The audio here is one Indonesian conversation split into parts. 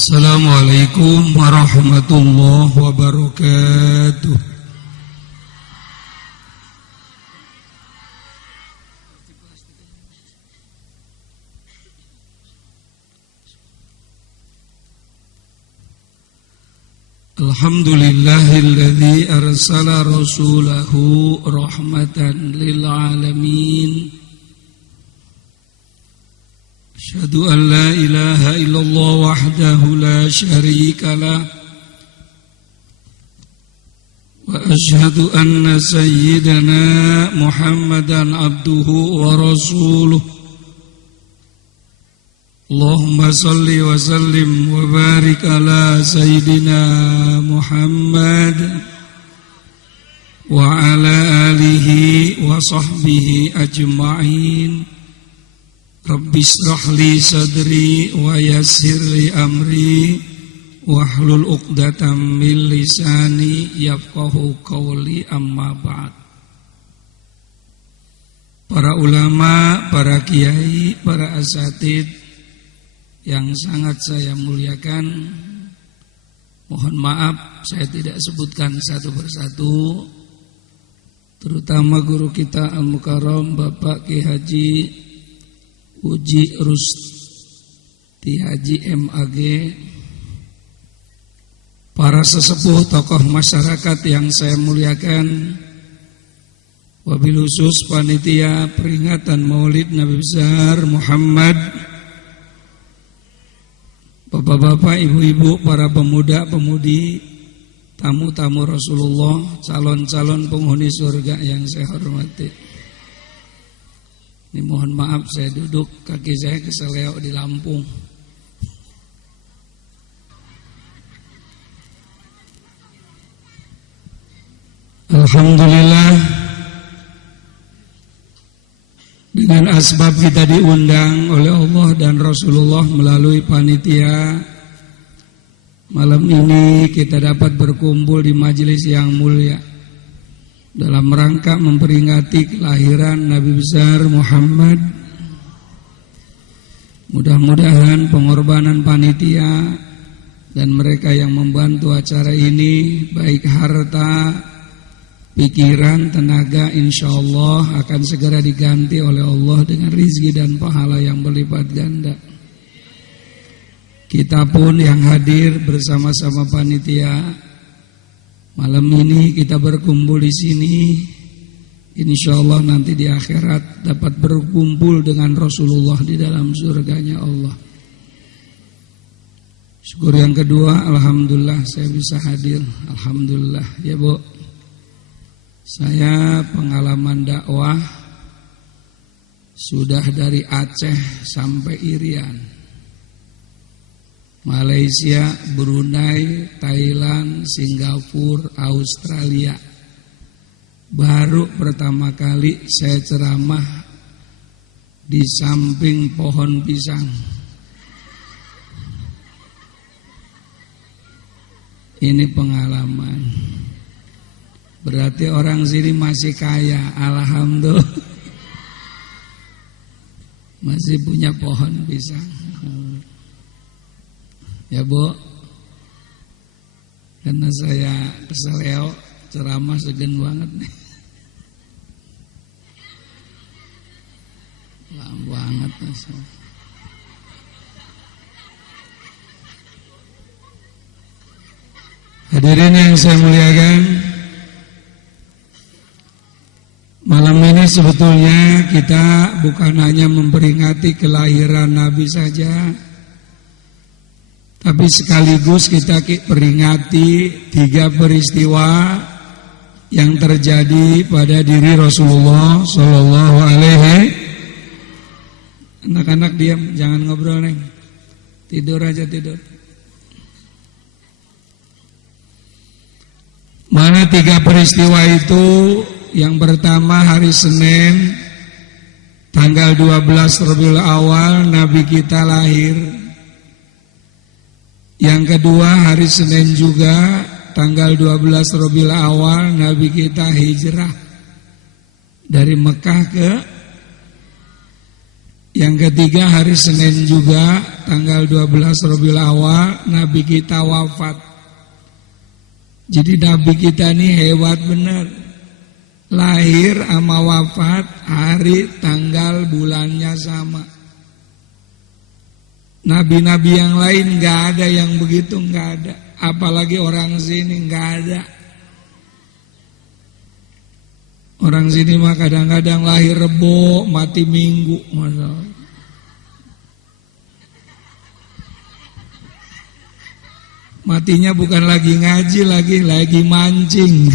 Assalamualaikum warahmatullahi wabarakatuh. Alhamdulillahilladzi arsala rasulahu rahmatan lil alamin. Asyhadu an la ilaha illallah wahdahu la syarika lah wa asyhadu anna sayyidana Muhammadan abduhu wa rasuluh. Allahumma salli wa sallim wa barik ala sayyidina Muhammad wa ala alihi wa sahbihi ajma'in. Rabbi shrah li sadri wa yassir li amri wahlul 'uqdatam min lisani yafqahu qawli, amma ba'd. Para ulama, para kiai, para asatid yang sangat saya muliakan, mohon maaf saya tidak sebutkan satu persatu, terutama guru kita Al-Mukarram Bapak Ki Haji Uji Rusti Haji MAG, para sesepuh tokoh masyarakat yang saya muliakan, wabil khusus panitia peringatan Maulid Nabi besar Muhammad, bapak-bapak, ibu-ibu, para pemuda-pemudi, tamu-tamu Rasulullah, calon-calon penghuni surga yang saya hormati. Ini mohon maaf saya duduk, kaki saya keseleo di Lampung. Alhamdulillah, dengan asbab kita diundang oleh Allah dan Rasulullah melalui panitia, malam ini kita dapat berkumpul di majelis yang mulia dalam rangka memperingati kelahiran Nabi besar Muhammad. Mudah-mudahan pengorbanan panitia dan mereka yang membantu acara ini, baik harta, pikiran, tenaga, insyaallah akan segera diganti oleh Allah dengan rizki dan pahala yang berlipat ganda. Kita pun yang hadir bersama-sama panitia, malam ini kita berkumpul di sini, insyaallah nanti di akhirat dapat berkumpul dengan Rasulullah di dalam surganya Allah. Syukur yang kedua, alhamdulillah saya bisa hadir. Alhamdulillah ya Bu. Saya pengalaman dakwah sudah dari Aceh sampai Irian, Malaysia, Brunei, Thailand, Singapura, Australia. Baru pertama kali saya ceramah di samping pohon pisang. Ini pengalaman. Berarti orang sini masih kaya, alhamdulillah. Masih punya pohon pisang. Ya Bu, karena saya keseleo, ceramah segen banget nih. Lama banget masuk. Hadirin yang saya muliakan, malam ini sebetulnya kita bukan hanya memperingati kelahiran Nabi saja, tapi sekaligus kita peringati 3 peristiwa yang terjadi pada diri Rasulullah Sallallahu Alaihi. Anak-anak diam, jangan ngobrol neng, tidur aja tidur. Mana 3 peristiwa itu? Yang pertama hari Senin tanggal 12 Rabiul Awal Nabi kita lahir. Yang kedua hari Senin juga tanggal 12 Rabiul Awal Nabi kita hijrah dari Mekah ke Yang ketiga hari Senin juga tanggal 12 Rabiul Awal Nabi kita wafat. Jadi Nabi kita ini hebat bener. Lahir sama wafat hari, tanggal, bulannya sama. Nabi-nabi yang lain gak ada yang begitu, gak ada. Apalagi orang sini gak ada. Orang sini mah kadang-kadang lahir Rebo, mati Minggu, masalah. Matinya bukan lagi ngaji, lagi mancing.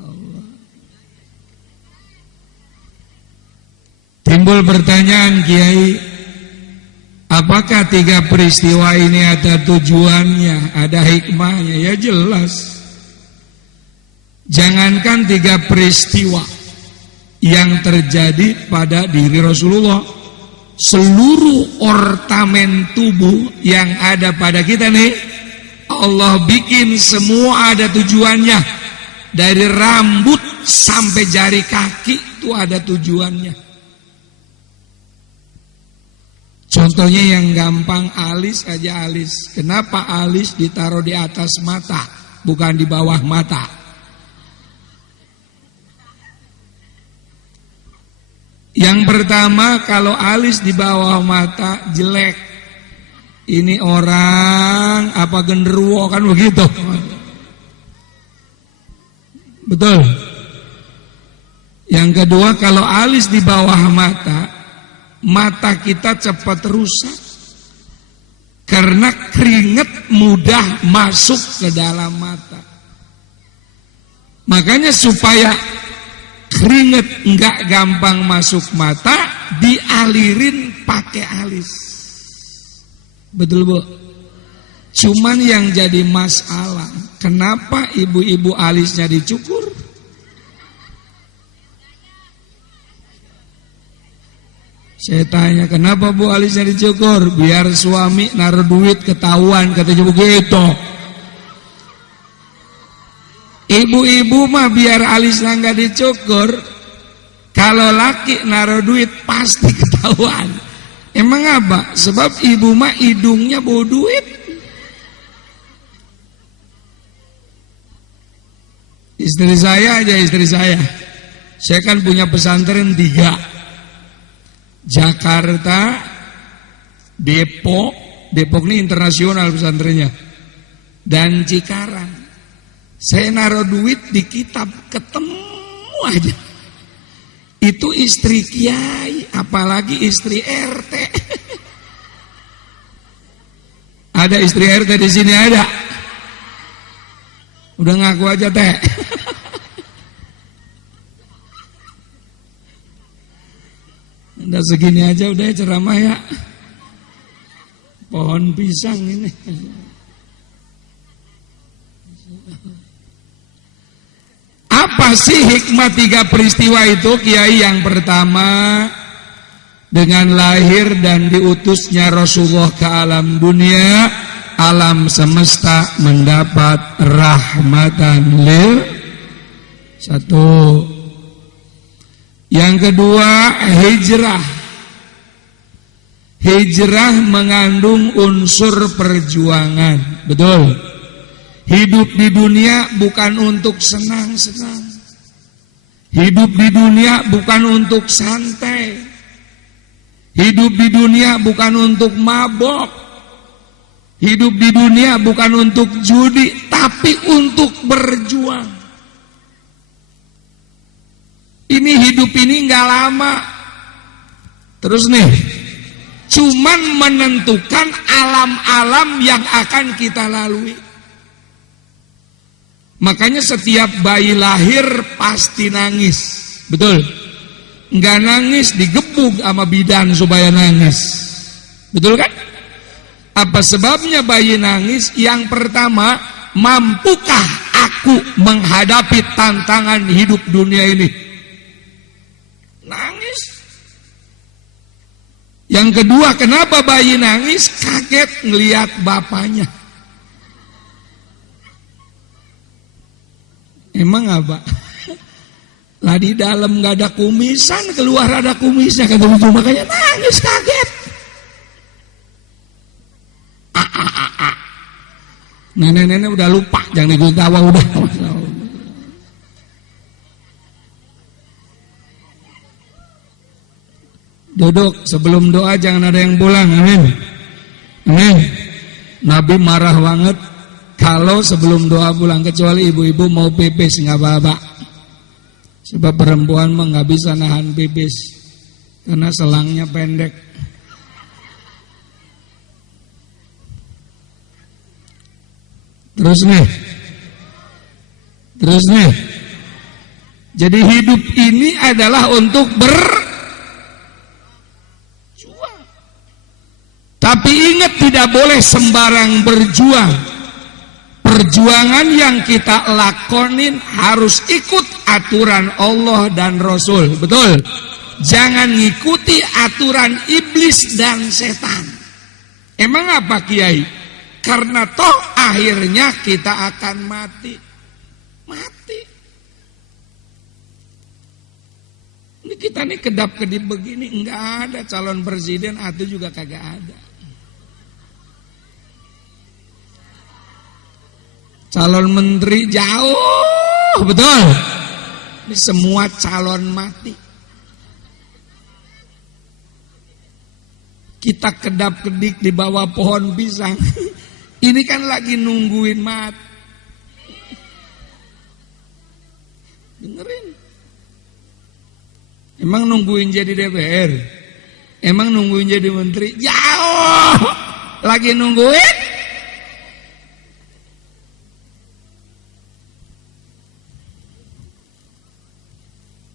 Allah. Timbul pertanyaan, Kiai, apakah 3 peristiwa ini ada tujuannya, ada hikmahnya? Ya jelas. Jangankan 3 peristiwa yang terjadi pada diri Rasulullah, seluruh ornamen tubuh yang ada pada kita nih, Allah bikin semua ada tujuannya. Dari rambut sampai jari kaki itu ada tujuannya. Contohnya yang gampang, alis aja alis. Kenapa alis ditaruh di atas mata, bukan di bawah mata? Yang pertama, kalau alis di bawah mata jelek. Ini orang apa genderuwo, kan begitu. Betul. Yang kedua, kalau alis di bawah mata, mata kita cepat rusak. Karena keringat mudah masuk ke dalam mata. Makanya supaya keringat enggak gampang masuk mata, dialirin pakai alis. Betul, Bu? Cuman yang jadi masalah, kenapa ibu-ibu alisnya dicukur? Saya tanya, kenapa Bu alisnya dicukur? Biar suami naruh duit ketahuan, katanya begitu. Ibu-ibu mah biar alisnya nggak dicukur, kalau laki naruh duit pasti ketahuan. Emang apa? Sebab ibu mah hidungnya bawa duit. Istri saya aja, saya kan punya pesantren 3, Jakarta, Depok ini internasional pesantrennya, dan Cikarang. Saya naruh duit di kitab, ketemu aja. Itu istri kiai, apalagi istri RT. Ada istri RT di sini ada? Udah ngaku aja teh. Udah segini aja udah ceramah ya. Pohon pisang ini. Apa sih hikmah 3 peristiwa itu, Kiai? Yang pertama, dengan lahir dan diutusnya Rasulullah ke alam dunia, alam semesta mendapat rahmatan lil. 1. Yang kedua, hijrah. Hijrah mengandung unsur perjuangan. Betul. Hidup di dunia bukan untuk senang-senang. Hidup di dunia bukan untuk santai. Hidup di dunia bukan untuk mabok. Hidup di dunia bukan untuk judi, tapi untuk berjuang. Ini hidup ini nggak lama. Terus nih, cuman menentukan alam-alam yang akan kita lalui. Makanya setiap bayi lahir pasti nangis. Betul? Nggak nangis digebuk sama bidan supaya nangis. Betul kan? Apa sebabnya bayi nangis? Yang pertama, mampukah aku menghadapi tantangan hidup dunia ini? Nangis. Yang kedua, kenapa bayi nangis? Kaget ngelihat bapaknya. Emang apa? Lah di dalam nggak ada kumisan, keluar ada kumisnya, kata Ibu, makanya nangis kaget. Nenek-nenek udah lupa, jangan ikut tawa udah. Duduk, sebelum doa jangan ada yang pulang, amin. Amin. Nabi marah banget kalau sebelum doa pulang, kecuali ibu-ibu mau pipis nggak apa-apa. Sebab perempuan mah nggak bisa nahan pipis karena selangnya pendek. Terus nih. Jadi hidup ini adalah untuk berjuang. Tapi ingat, tidak boleh sembarang berjuang. Perjuangan yang kita lakonin harus ikut aturan Allah dan Rasul. Betul? Jangan ngikuti aturan iblis dan setan. Emang apa Kiai? Karena toh akhirnya kita akan mati. Ini kita nih kedap-kedip begini, enggak ada calon presiden atau juga kagak ada. Calon menteri jauh, betul. Ini semua calon mati. Kita kedap-kedik di bawah pohon pisang. Ini kan lagi nungguin mati. Dengerin. Emang nungguin jadi DPR? Emang nungguin jadi menteri? Jauh. Lagi nungguin.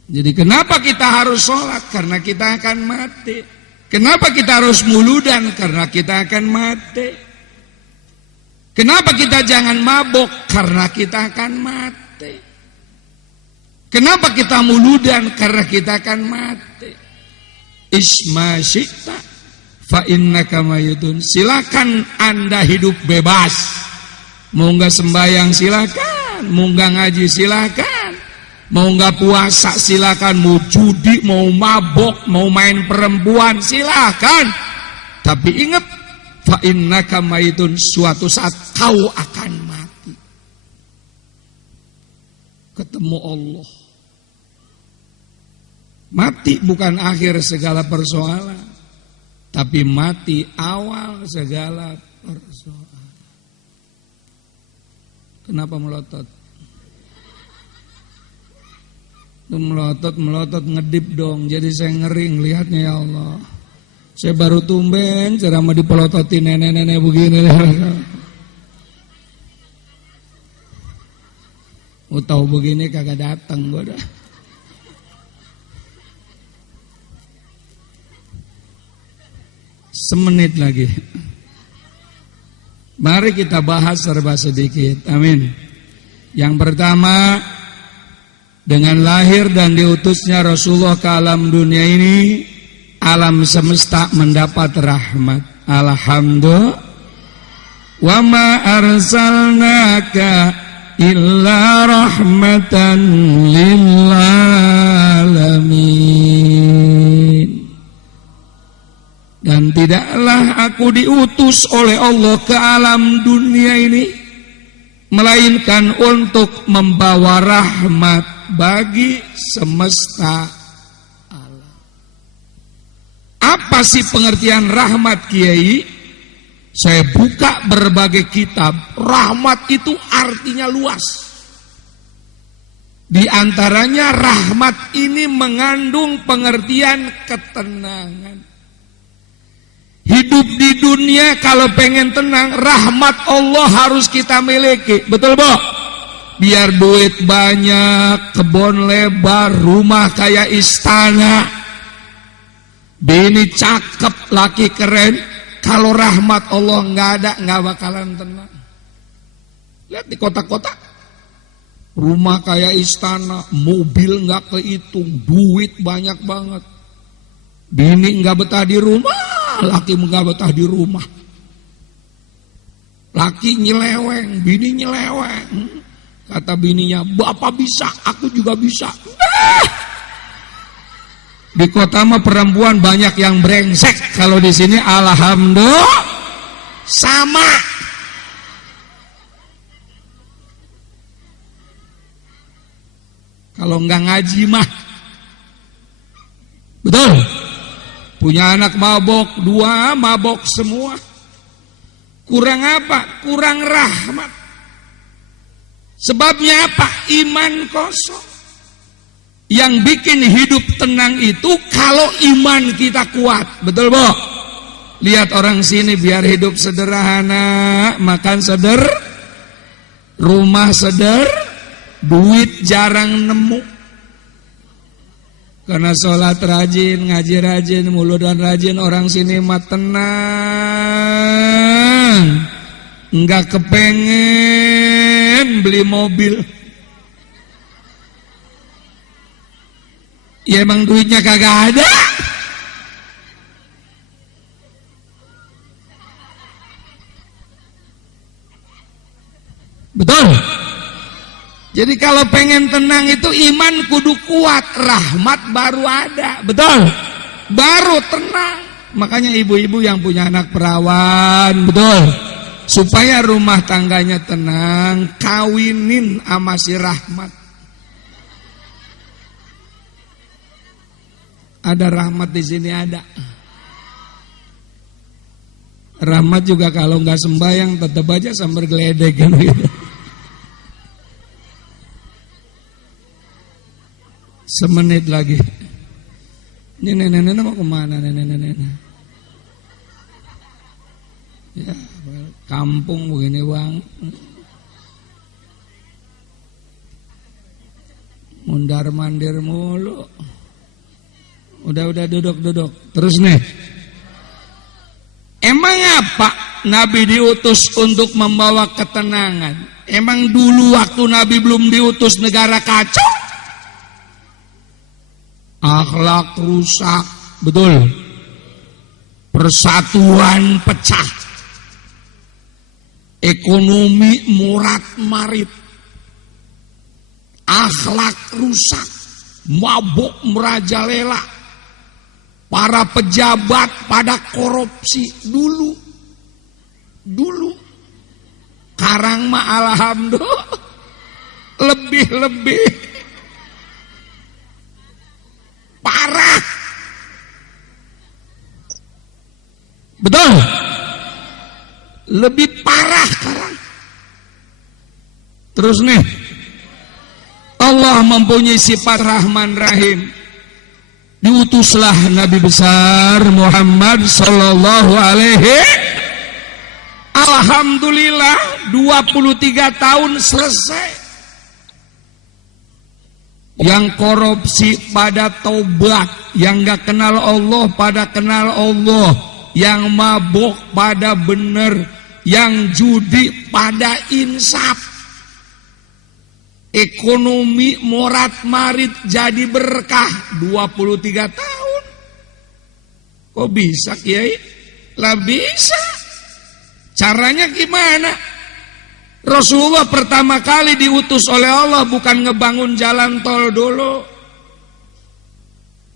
Jadi kenapa kita harus sholat? Karena kita akan mati. Kenapa kita harus muludan? Karena kita akan mati. Kenapa kita jangan mabok? Karena kita akan mati. Kenapa kita muludan? Karena kita akan mati. Isma syi'ta fa innaka mayitun. Silakan Anda hidup bebas. Mau enggak sembahyang silakan, mau enggak ngaji silakan, mau enggak puasa silakan, mau judi, mau mabok, mau main perempuan silakan. Tapi ingat, fa innaka mayitun, suatu saat kau akan mati. Ketemu Allah. Mati bukan akhir segala persoalan, tapi mati awal segala persoalan. Kenapa melotot? Itu melotot ngedip dong. Jadi saya ngering lihatnya, ya Allah. Saya baru tumben ceramah dipelototin nenek-nenek begini. Mau tahu begini kagak datang gua dah. Semenit lagi. Mari kita bahas serba sedikit. Amin. Yang pertama, dengan lahir dan diutusnya Rasulullah ke alam dunia ini, alam semesta mendapat rahmat. Alhamdulillah. Wa ma arsalnaka illa rahmatan lil alamin. Dan tidaklah aku diutus oleh Allah ke alam dunia ini melainkan untuk membawa rahmat bagi semesta alam. Apa sih pengertian rahmat, Kiai? Saya buka berbagai kitab. Rahmat itu artinya luas. Di antaranya rahmat ini mengandung pengertian ketenangan. Hidup di dunia kalau pengen tenang, rahmat Allah harus kita miliki. Betul, Bu? Biar duit banyak, kebun lebar, rumah kayak istana, bini cakep, laki keren. Kalau rahmat Allah nggak ada, nggak bakalan tenang. Lihat di kota-kota, rumah kayak istana, mobil nggak kehitung, duit banyak banget. Bini nggak betah di rumah, laki nggak betah di rumah. Laki nyeleweng, bini nyeleweng. Kata bininya, bapak bisa, aku juga bisa. Di kota mah perempuan banyak yang brengsek, kalau di sini alhamdulillah sama. Kalau enggak ngaji mah, betul. Punya anak mabok, 2 mabok semua. Kurang apa? Kurang rahmat. Sebabnya apa? Iman kosong. Yang bikin hidup tenang itu kalau iman kita kuat. Betul, Bu? Lihat orang sini biar hidup sederhana, makan seder, rumah seder, duit jarang nemu. Karena sholat rajin, ngaji rajin, muludan rajin, orang sini mah tenang. Enggak kepengen beli mobil. Ya emang duitnya kagak ada. Betul. Jadi kalau pengen tenang itu iman kudu kuat, rahmat baru ada. Betul. Baru tenang. Makanya ibu-ibu yang punya anak perawan, betul. Supaya rumah tangganya tenang, kawinin sama si rahmat. Ada rahmat di sini ada. Rahmat juga kalau nggak sembahyang tetap aja sambar geledek kan gitu. Semenit lagi. Ini nenek-nenek mau kemana nenek-nenek? Ya, kampung begini bang. Mundar mandir mulu. Udah duduk. Terus nih. Emang apa Nabi diutus untuk membawa ketenangan? Emang dulu waktu Nabi belum diutus negara kacau? Akhlak rusak, betul. Persatuan pecah. Ekonomi morat marit. Akhlak rusak. Mabuk merajalela. Para pejabat pada korupsi dulu. Sekarang mah alhamdulillah lebih parah. Betul. Lebih parah sekarang. Terus nih, Allah mempunyai sifat Rahman Rahim. Diutuslah Nabi besar Muhammad sallallahu alaihi. Alhamdulillah 23 tahun selesai. Yang korupsi pada taubat, yang gak kenal Allah pada kenal Allah, yang mabuk pada bener, yang judi pada insaf. Ekonomi morat marit jadi berkah 23 tahun. Kok bisa Kiai? Lah bisa. Caranya gimana? Rasulullah pertama kali diutus oleh Allah bukan ngebangun jalan tol dulu,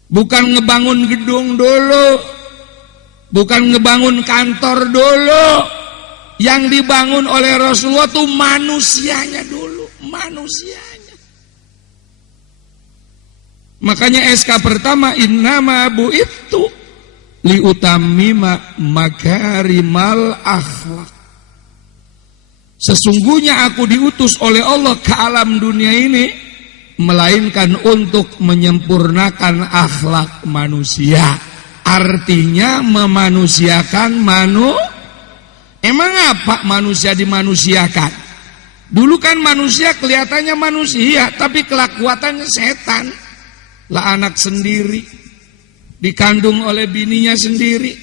bukan ngebangun gedung dulu, bukan ngebangun kantor dulu. Yang dibangun oleh Rasulullah itu manusianya dulu, manusianya. Makanya SK pertama innama bu'ittu liutammima makarimal akhlak. Sesungguhnya aku diutus oleh Allah ke alam dunia ini melainkan untuk menyempurnakan akhlak manusia. Artinya memanusiakan Emang apa manusia dimanusiakan? Dulu kan manusia kelihatannya manusia, tapi kelakuannya setan. Lah anak sendiri, dikandung oleh bininya sendiri.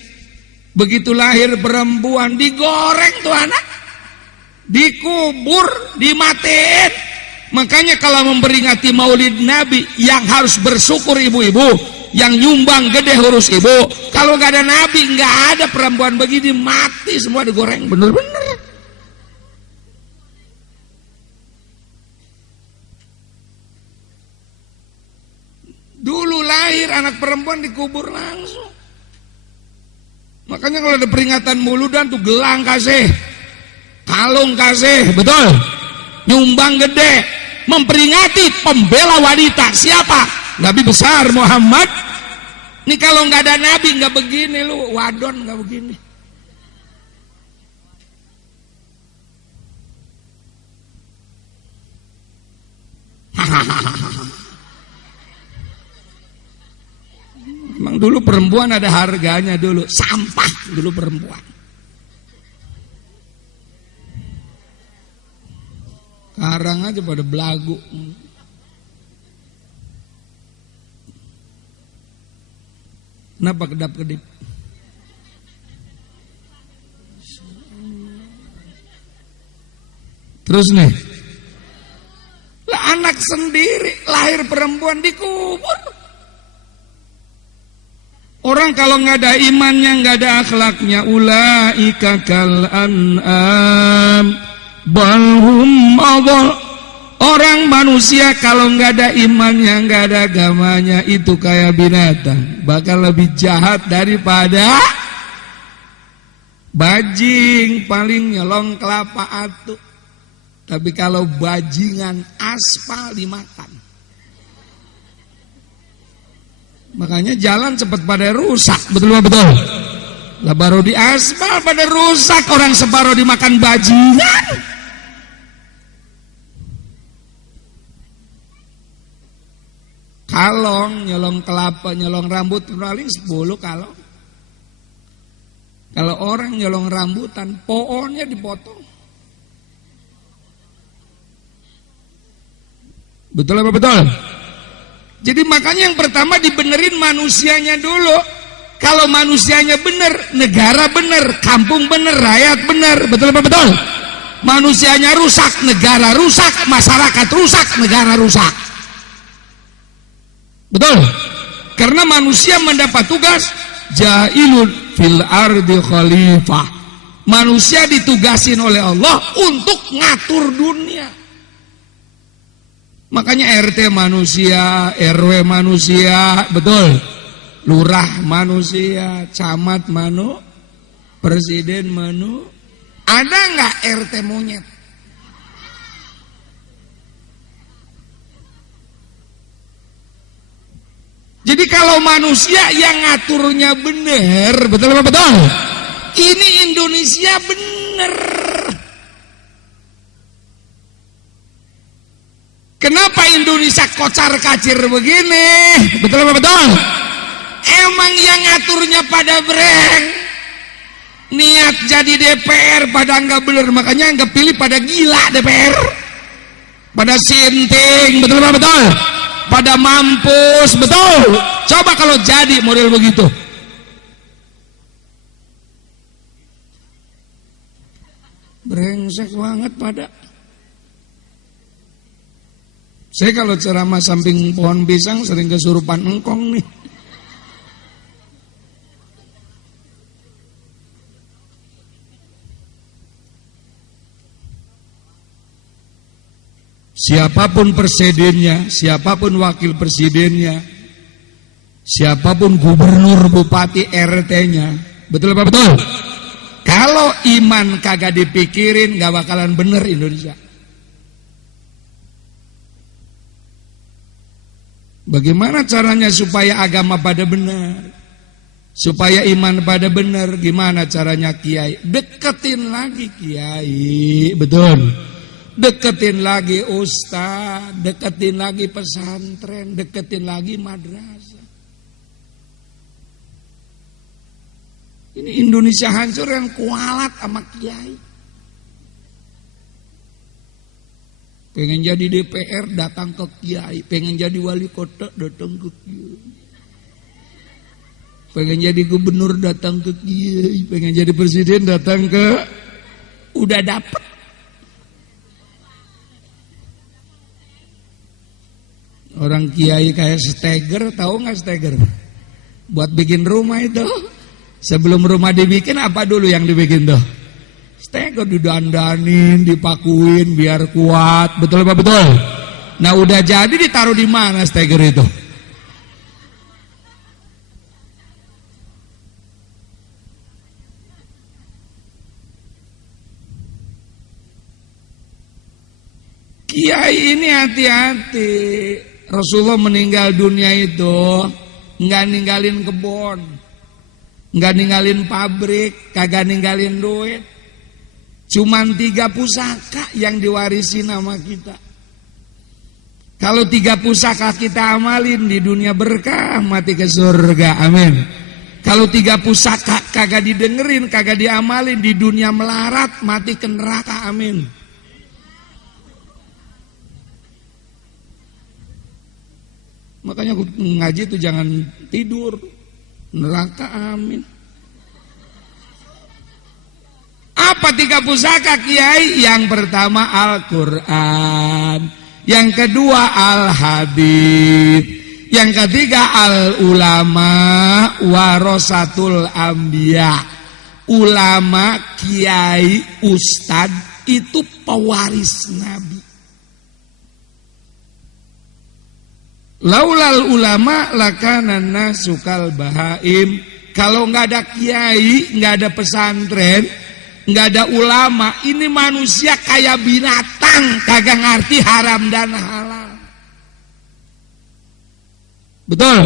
Begitu lahir perempuan, digoreng tuh anak. Dikubur, dimatiin. Makanya kalau memperingati Maulid Nabi, yang harus bersyukur ibu-ibu, yang nyumbang gede hurus ibu. Kalau gak ada Nabi, gak ada perempuan begini, mati semua digoreng, bener-bener. lahir anak perempuan dikubur langsung. Makanya kalau ada peringatan Mauludan tuh gelang kasih, kalung kasih, betul. Nyumbang gede, memperingati pembela wanita. Siapa? Nabi besar Muhammad. Nih kalau nggak ada Nabi nggak begini lu, wadon nggak begini. Emang dulu perempuan ada harganya dulu, sampah dulu perempuan. Sekarang aja pada belagu. Kenapa kedap-kedip? Terus nih, lah anak sendiri lahir perempuan dikubur. Orang kalau nggak ada imannya, nggak ada akhlaknya, ulaika kal an'am balhum adall. Orang manusia kalau nggak ada imannya, nggak ada agamanya, itu kayak binatang, bakal lebih jahat daripada bajing, paling nyolong kelapa atuk. Tapi kalau bajingan aspal dimakan. Makanya jalan cepat pada rusak, betul. Lah baru di aspal pada rusak, orang separuh dimakan bajingan. Kalong, nyolong kelapa, nyolong rambut paling 10 kalong. Kalau orang nyolong rambutan, pohonnya dipotong. Betul apa betul? Jadi makanya yang pertama dibenerin manusianya dulu. Kalau manusianya bener, negara bener, kampung bener, rakyat bener. Betul apa betul? Manusianya rusak, negara rusak, masyarakat rusak, negara rusak. Betul? Karena manusia mendapat tugas jailun fil ardi khalifah. Manusia ditugasin oleh Allah untuk ngatur dunia. Makanya RT manusia, RW manusia, betul. Lurah manusia, camat presiden Ada nggak RT monyet? Jadi kalau manusia yang ngaturnya bener, betul apa betul? Ini Indonesia bener. Kenapa Indonesia kocar-kacir begini? Betul apa betul? Emang yang ngaturnya pada breng. Niat jadi DPR pada nggak bener, makanya nggak pilih pada gila DPR. Pada sinting, betul apa betul? Pada mampus, betul. Coba kalau jadi model begitu. Brengsek banget pada. Saya kalau ceramah samping pohon pisang sering kesurupan engkong nih. Siapapun presidennya, siapapun wakil presidennya, siapapun gubernur, bupati, RT-nya, betul apa betul? Kalau iman kagak dipikirin, gak bakalan bener Indonesia. Bagaimana caranya supaya agama pada benar, supaya iman pada benar? Gimana caranya kiai? Deketin lagi kiai, betul. Deketin lagi ustaz, deketin lagi pesantren, deketin lagi madrasah. Ini Indonesia hancur yang kualat sama kiai. Pengen jadi DPR datang ke kiai, pengen jadi wali kota datang ke kiai, pengen jadi gubernur datang ke kiai, pengen jadi presiden datang ke, udah dapet. Orang kiai kayak steger, tahu nggak steger? Buat bikin rumah itu, sebelum rumah dibikin apa dulu yang dibikin tuh? Steger didandanin, dipakuin biar kuat, betul apa betul? Nah udah jadi ditaruh di mana steger itu? Kiai ini hati-hati. Rasulullah meninggal dunia itu nggak ninggalin kebun, nggak ninggalin pabrik, kagak ninggalin duit. Cuman 3 pusaka yang diwarisi nama kita. Kalau 3 pusaka kita amalin di dunia berkah, mati ke surga, amin. Kalau 3 pusaka kagak didengerin, kagak diamalin, di dunia melarat, mati ke neraka, amin. Makanya ngaji itu jangan tidur, neraka, amin. Apa 3 pusaka Kiai? Yang pertama Al-Quran, yang kedua Al-Hadits, yang ketiga Al-Ulama warasatul Anbiya. Ulama, kiai, ustad itu pewaris Nabi. Laulal ulama lakana nasu kal bahaim. Kalau nggak ada kiai, nggak ada pesantren, nggak ada ulama, ini manusia kayak binatang, kagak ngerti haram dan halal. Betul.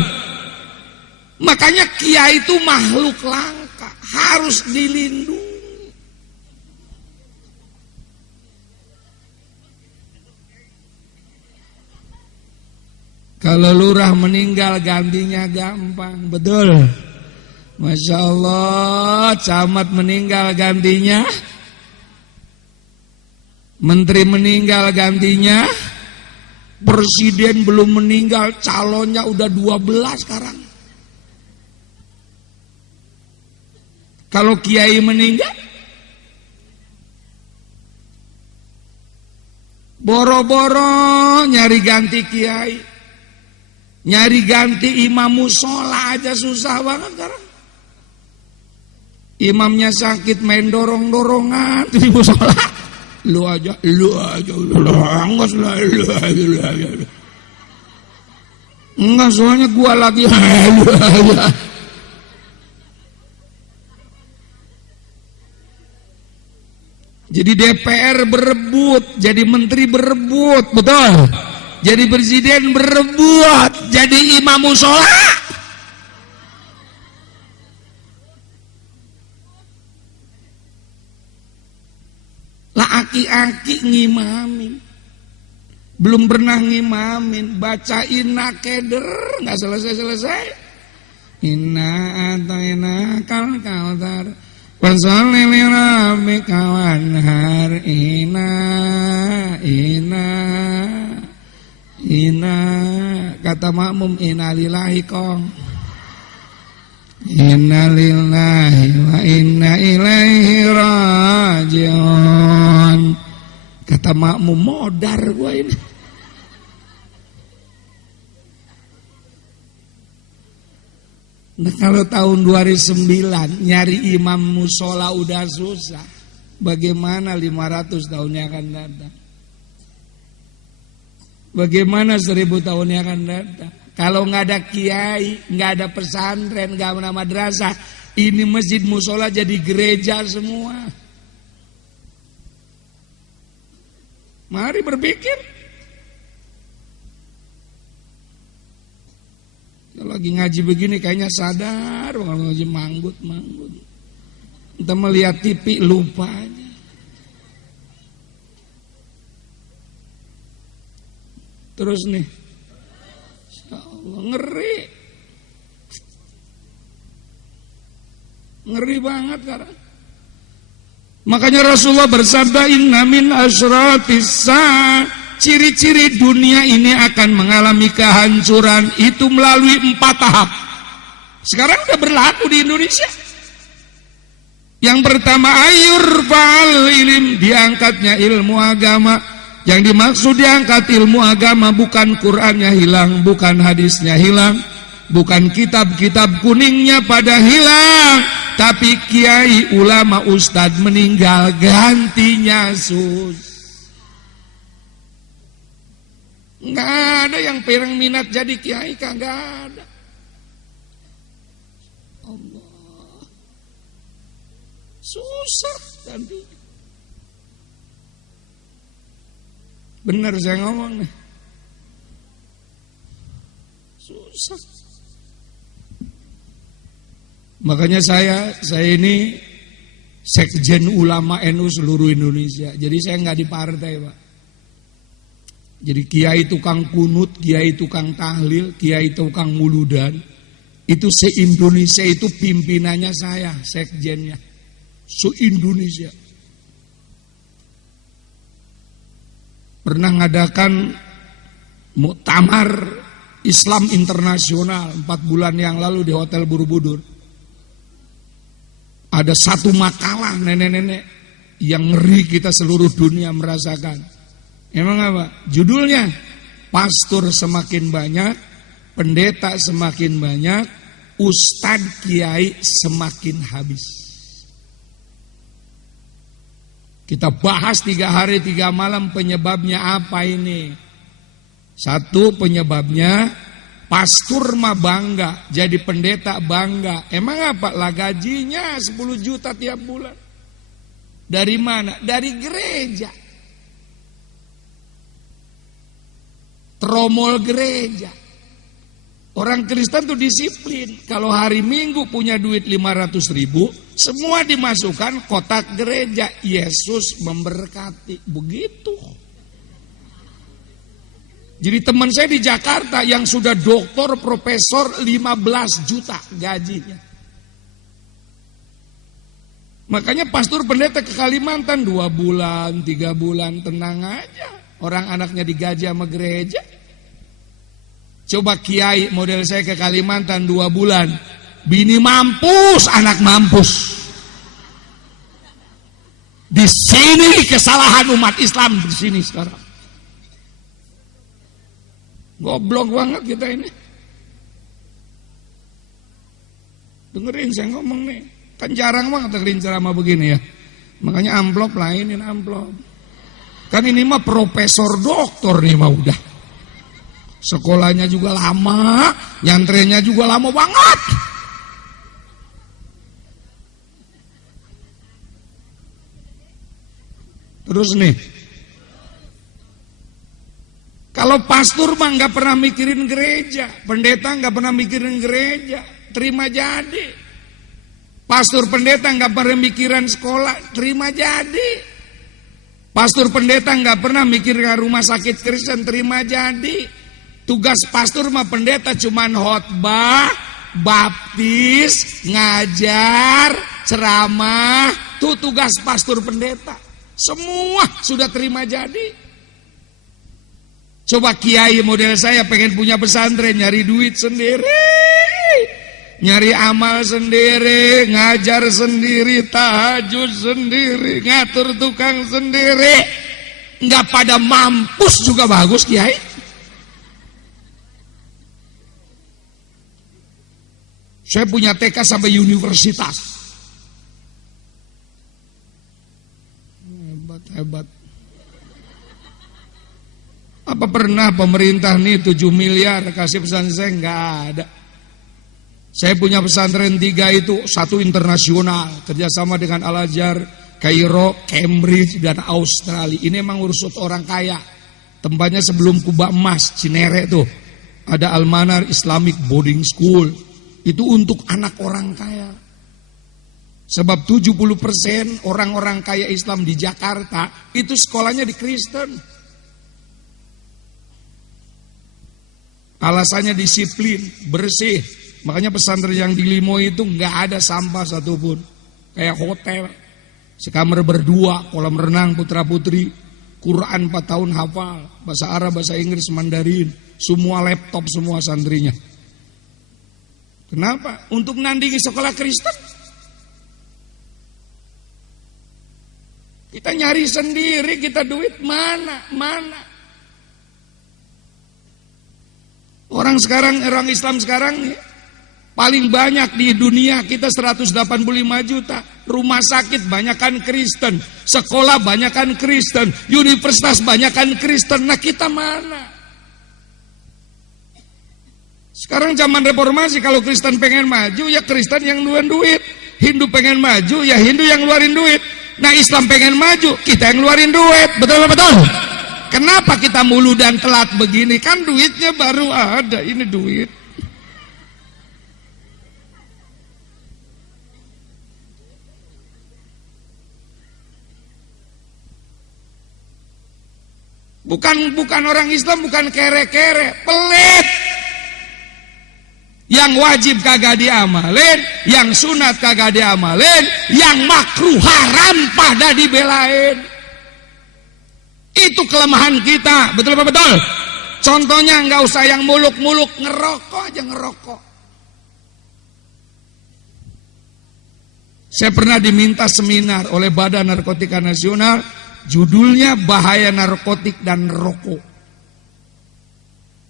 Makanya kiai itu makhluk langka, harus dilindungi. Kalau lurah meninggal gantinya gampang, betul. Masya Allah, camat meninggal gantinya, menteri meninggal gantinya, presiden belum meninggal, calonnya udah 12 sekarang. Kalau kiai meninggal, boro-boro nyari ganti kiai, nyari ganti imam musola aja susah banget sekarang. Imamnya sakit main dorong-dorongan di musola. Lu aja, enggak lah. Enggak, soalnya gua lagi lu aja. Jadi DPR berebut, jadi menteri berebut, betul. Jadi presiden berebut, jadi imam musola. Lah aki-aki ngimamin, belum pernah ngimamin, bacain nakeder nggak selesai. Inna atayna kal kautsar fasholli li rabbika wanhar. Ina kata makmum innalillahi kong. Inna lillahi wa inna ilaihi rajiun. Kata makmum modar gua ini. Nah, kalau tahun 2009 nyari imam musola udah susah, bagaimana 500 tahun yang akan datang? Bagaimana 1000 tahun yang akan datang? Kalau nggak ada kiai, nggak ada pesantren, nggak ada madrasah, ini masjid musola jadi gereja semua. Mari berpikir. Kalau lagi ngaji begini kayaknya sadar, kalau ngaji manggut. Kita melihat TV lupa aja. Terus nih, ya Allah, ngeri banget sekarang. Makanya Rasulullah bersabda, inna min asyratis sa'a, ciri-ciri dunia ini akan mengalami kehancuran itu melalui 4 tahap. Sekarang udah berlaku di Indonesia. Yang pertama, ayur fa'al ilim, diangkatnya ilmu agama. Yang dimaksud diangkat ilmu agama bukan Qur'annya hilang, bukan hadisnya hilang, bukan kitab-kitab kuningnya pada hilang, tapi kiai, ulama, ustad meninggal gantinya nggak ada yang pirang minat jadi kiai, kagak ada. Allah, susah gantinya. Bener saya ngomong nih. Susah. Makanya saya ini sekjen ulama NU seluruh Indonesia. Jadi saya nggak di partai, Pak. Jadi kiai tukang kunut, kiai tukang tahlil, kiai tukang muludan, itu se-Indonesia itu pimpinannya saya, sekjennya. Se-Indonesia. Pernah ngadakan muktamar Islam internasional 4 bulan yang lalu di Hotel Borobudur. Ada satu makalah nenek-nenek yang ngeri kita seluruh dunia merasakan. Emang apa? Judulnya, pastor semakin banyak, pendeta semakin banyak, ustadz kiai semakin habis. Kita bahas 3 hari 3 malam penyebabnya apa ini. Satu penyebabnya, pastor mah bangga, jadi pendeta bangga. Emang apa? Lah gajinya 10 juta tiap bulan. Dari mana? Dari gereja. Tromol gereja. Orang Kristen tuh disiplin. Kalau hari Minggu punya duit 500 ribu, semua dimasukkan kotak gereja. Yesus memberkati. Begitu. Jadi teman saya di Jakarta yang sudah doktor, profesor 15 juta gajinya. Makanya pastor pendeta ke Kalimantan 2 bulan, 3 bulan, tenang aja. Orang anaknya digaji sama gereja. Coba kiai model saya ke Kalimantan 2 bulan. Bini mampus, anak mampus. Di sini kesalahan umat Islam di sini sekarang. Goblok banget kita ini. Dengerin saya ngomong nih. Kan jarang banget dengerin ceramah begini ya. Makanya amplop lainin amplop. Kan ini mah profesor doktor nih mah udah. Sekolahnya juga lama, nyantrenya juga lama banget. Terus nih, kalau pastor mah nggak pernah mikirin gereja, pendeta nggak pernah mikirin gereja, terima jadi. Pastor pendeta nggak pernah mikirin sekolah, terima jadi. Pastor pendeta nggak pernah mikirin rumah sakit Kristen, terima jadi. Tugas pastor mah pendeta cuman khotbah, baptis, ngajar, ceramah, tuh tugas pastor pendeta. Semua sudah terima jadi. Coba kiai model saya pengen punya pesantren, nyari duit sendiri, nyari amal sendiri, ngajar sendiri, tahajud sendiri, ngatur tukang sendiri. Nggak pada mampus juga bagus kiai. Saya punya TK sampai universitas. Hebat. Apa pernah pemerintah nih 7 miliar kasih pesantren? Saya nggak ada. Saya punya pesantren 3 itu, 1 internasional, kerjasama dengan Al-Azhar, Kairo, Cambridge, dan Australia. Ini emang urus orang kaya. Tempatnya sebelum Kubah Emas, Cinere tuh. Ada Al-Manar Islamic Boarding School. Itu untuk anak orang kaya. Sebab 70% orang-orang kaya Islam di Jakarta itu sekolahnya di Kristen. Alasannya disiplin, bersih. Makanya pesantren yang di Limo itu nggak ada sampah satupun. Kayak hotel. Sekamar berdua, kolam renang putra-putri, Quran 4 tahun hafal, bahasa Arab, bahasa Inggris, Mandarin, semua laptop semua santrinya. Kenapa? Untuk nandingi sekolah Kristen. Kita nyari sendiri, kita duit mana? Orang Islam sekarang paling banyak di dunia kita 185 juta. Rumah sakit banyakan Kristen, sekolah banyakan Kristen, universitas banyakan Kristen. Nah kita mana? Sekarang zaman reformasi, kalau Kristen pengen maju ya Kristen yang ngeluarin duit, Hindu pengen maju ya Hindu yang ngeluarin duit. Nah Islam pengen maju, kita yang ngeluarin duit, betul? Kenapa kita mulu dan telat begini? Kan duitnya baru ada, ini duit. Bukan orang Islam, bukan kere-kere, pelit. Yang wajib kagak diamalin, yang sunat kagak diamalin, yang makruh haram pada dibelain. Itu kelemahan kita, betul apa betul? Contohnya nggak usah yang muluk-muluk, ngerokok aja ngerokok. Saya pernah diminta seminar oleh Badan Narkotika Nasional, judulnya bahaya narkotik dan rokok.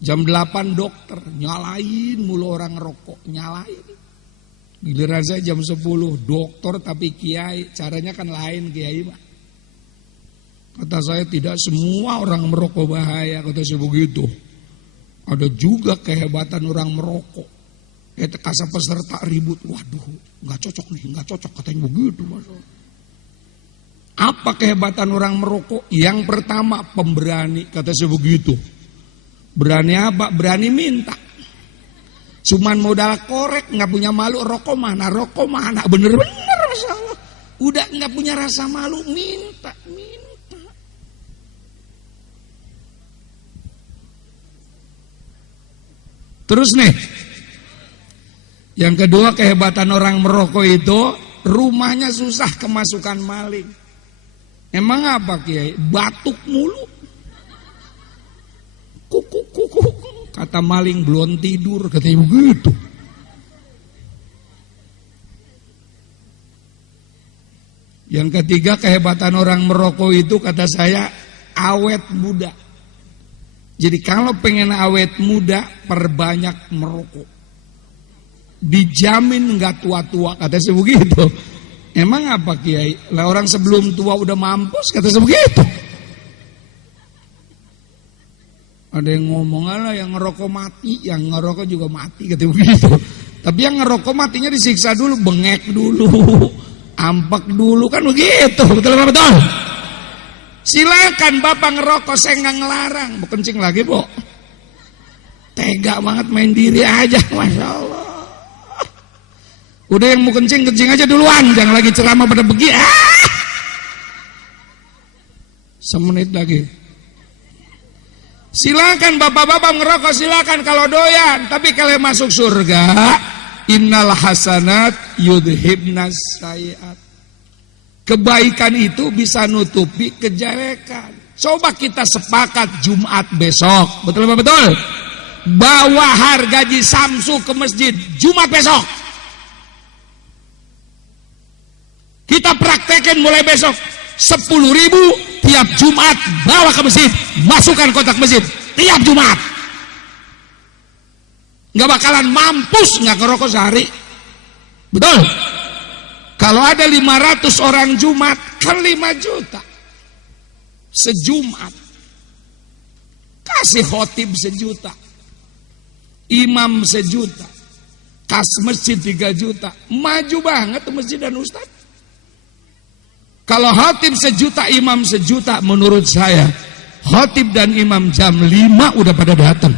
Jam 8 dokter nyalain mulu orang rokok, nyalain. Giliran saya jam 10 dokter tapi kiai, caranya kan lain kiai mah. Kata saya tidak semua orang merokok bahaya, kata saya begitu. Ada juga kehebatan orang merokok. Kasa peserta ribut, waduh nggak cocok nih, nggak cocok katanya begitu Mas. Apa kehebatan orang merokok? Yang pertama pemberani, kata saya begitu. Berani apa? Berani minta. Cuman modal korek, nggak punya malu, rokok mana, bener-bener Masya Allah. Udah nggak punya rasa malu, minta. Terus nih, yang kedua kehebatan orang merokok itu rumahnya susah kemasukan maling. Emang apa Kiai? Batuk mulu. Kuku. Kata maling belum tidur, katanya begitu. Yang ketiga kehebatan orang merokok itu kata saya awet muda. Jadi kalau pengen awet muda perbanyak merokok. Dijamin nggak tua-tua, kata saya begitu. Emang apa Kiai? Lah orang sebelum tua udah mampus, kata saya begitu. Ada yang ngomong lah yang ngerokok mati, yang ngerokok juga mati, kata begitu. Tapi yang ngerokok matinya disiksa dulu, bengek dulu, ampak dulu, kan begitu, betul apa betul? Silakan Bapak ngerokok, saya nggak ngelarang, mau kencing lagi Bu. Tega banget main diri aja, Masya Allah. Udah yang mau kencing aja duluan, jangan lagi ceramah pada begitu. Semenit lagi. Silakan bapak-bapak ngerokok, silakan kalau doyan. Tapi kalau masuk surga, innal hasanat yudhibnas sayiat. Kebaikan itu bisa nutupi kejelekan. Coba kita sepakat Jumat besok, betul apa betul? Bawa hargaji Samsu ke masjid Jumat besok. Kita praktekin mulai besok 10.000 tiap Jumat, bawa ke masjid, masukkan kotak masjid tiap Jumat. Nggak bakalan mampus nggak ngerokok sehari, betul? Kalau ada 500 orang Jumat kan 5 juta sejumat. Kasih khotib 1 juta, imam 1 juta, kas masjid 3 juta, maju banget tuh masjid dan ustaz. Kalau khatib 1 juta, imam 1 juta, menurut saya khatib dan imam jam 5 udah pada datang.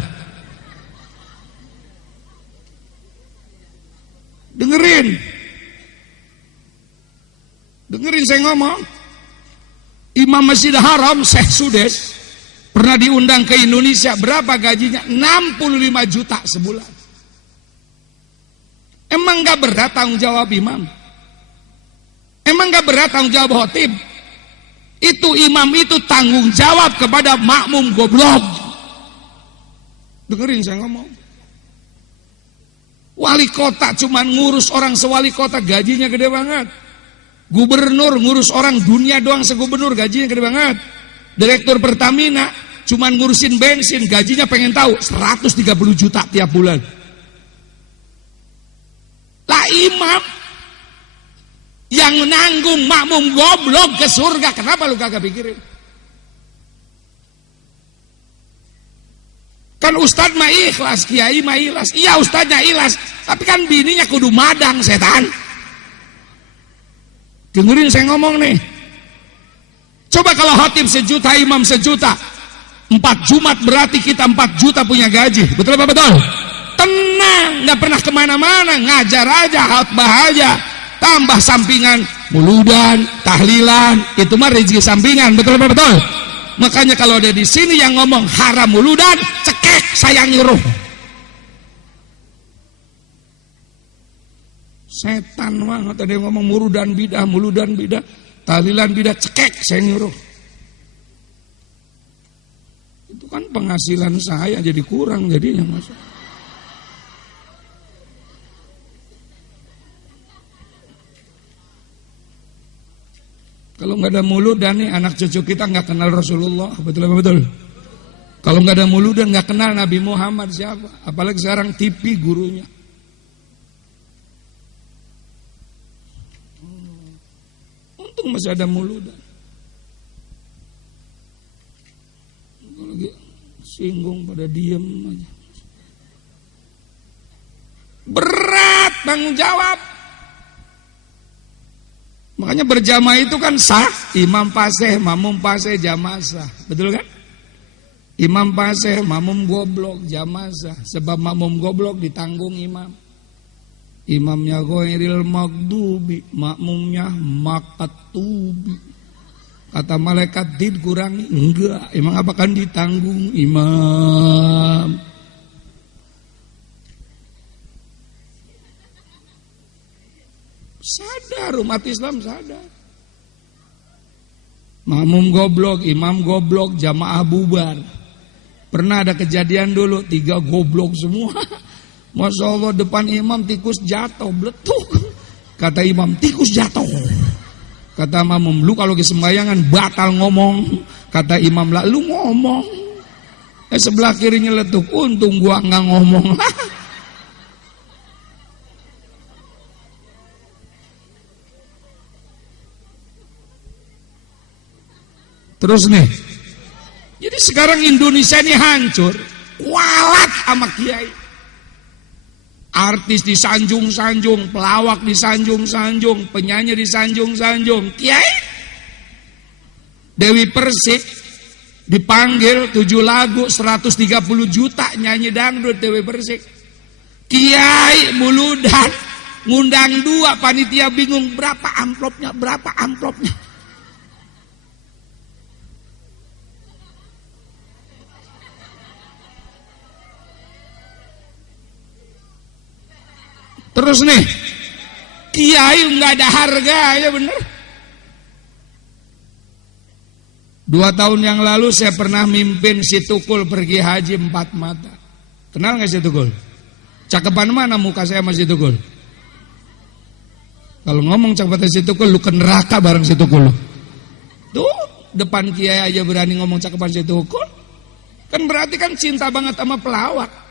Dengerin saya ngomong. Imam Masjid Haram Syekh Sudes pernah diundang ke Indonesia, berapa gajinya? 65 juta sebulan. Emang gak berat tanggung jawab imam? Emang gak berat tanggung jawab khotib? Itu imam itu tanggung jawab kepada makmum goblok. Dengerin saya ngomong. Wali kota cuman ngurus orang sewali kota gajinya gede banget. Gubernur ngurus orang dunia doang segubernur gajinya gede banget. Direktur Pertamina cuman ngurusin bensin gajinya pengen tahu 130 juta tiap bulan. Lah imam yang nanggung makmum goblok ke surga, kenapa lu kagak pikirin? Kan ustadz mah ikhlas, kiai mah ikhlas. Iya ustadznya ikhlas, tapi kan bininya kudu madang setan. Dengerin saya ngomong nih. Coba kalau khatib 1 juta, imam 1 juta, 4 Jumat berarti kita 4 juta punya gaji. Betul apa betul? Tenang, nggak pernah kemana-mana, ngajar aja, khotbah aja, tambah sampingan, muludan, tahlilan, itu mah rezeki sampingan. Betul apa betul? Makanya kalau ada di sini yang ngomong haram muludan, cekek, saya nyuruh. Setan banget ada yang ngomong muludan bidah, tahlilan bidah, cekek, saya nyuruh. Itu kan penghasilan saya jadi kurang jadinya, Mas. Kalau nggak ada muludan nih anak cucu kita nggak kenal Rasulullah, betul apa betul? Kalau nggak ada muludan nggak kenal Nabi Muhammad siapa? Apalagi sekarang TV gurunya. Untung masih ada muludan. Lagi singgung pada diem aja. Berat tanggung jawab. Makanya berjamaah itu kan sah, imam fasih, makmum fasih, jamaah sah. Betul kan? Imam fasih, makmum goblok, jamaah sah. Sebab makmum goblok ditanggung imam. Imamnya ghairil maghdubi, makmumnya makatubi. Kata malaikat dikurangi, enggak, emang apa kan ditanggung imam. Sadar, umat Islam sadar. Makmum goblok, imam goblok, jamaah bubar. Pernah ada kejadian dulu, 3 goblok semua. Masya Allah depan imam tikus jatuh, beletuk. Kata imam, tikus jatuh. Kata makmum, lu kalau ke sembayangan batal ngomong. Kata imam, lah lu ngomong. Sebelah kirinya letuk, untung gua nggak ngomong. Terus nih, jadi sekarang Indonesia ini hancur, kualat sama kiai. Artis disanjung-sanjung, pelawak disanjung-sanjung, penyanyi disanjung-sanjung, kiai. Dewi Persik dipanggil 7 lagu 130 juta nyanyi dangdut Dewi Persik. Kiai muludan ngundang 2, panitia bingung berapa amplopnya. Terus nih, kiai nggak ada harga ya bener. 2 tahun yang lalu saya pernah mimpin si Tukul pergi haji 4 mata. Kenal nggak si Tukul? Cakepan mana muka saya sama si Tukul? Kalau ngomong cakepan si Tukul, lu ke neraka bareng si Tukul. Tuh depan kiai aja berani ngomong cakepan si Tukul. Kan berarti kan cinta banget sama pelawak.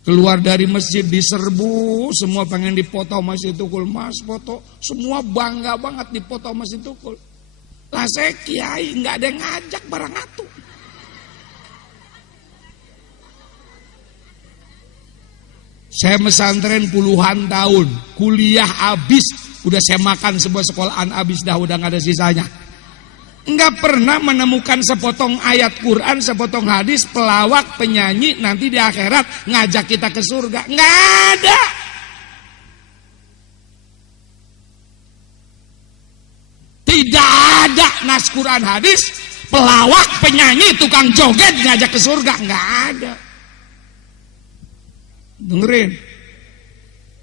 Keluar dari masjid diserbu, semua pengen dipoto sama si Tukul. Mas foto, semua bangga banget dipoto sama si Tukul. Lah saya kiai, nggak ada yang ngajak barang atu. Saya pesantren puluhan tahun, kuliah habis, udah saya makan sebuah sekolahan habis dah, udah nggak ada sisanya. Enggak pernah menemukan sepotong ayat Quran, sepotong hadis, pelawak, penyanyi nanti di akhirat ngajak kita ke surga. Enggak ada. Tidak ada nas Quran hadis, pelawak, penyanyi, tukang joget ngajak ke surga. Enggak ada. Dengerin.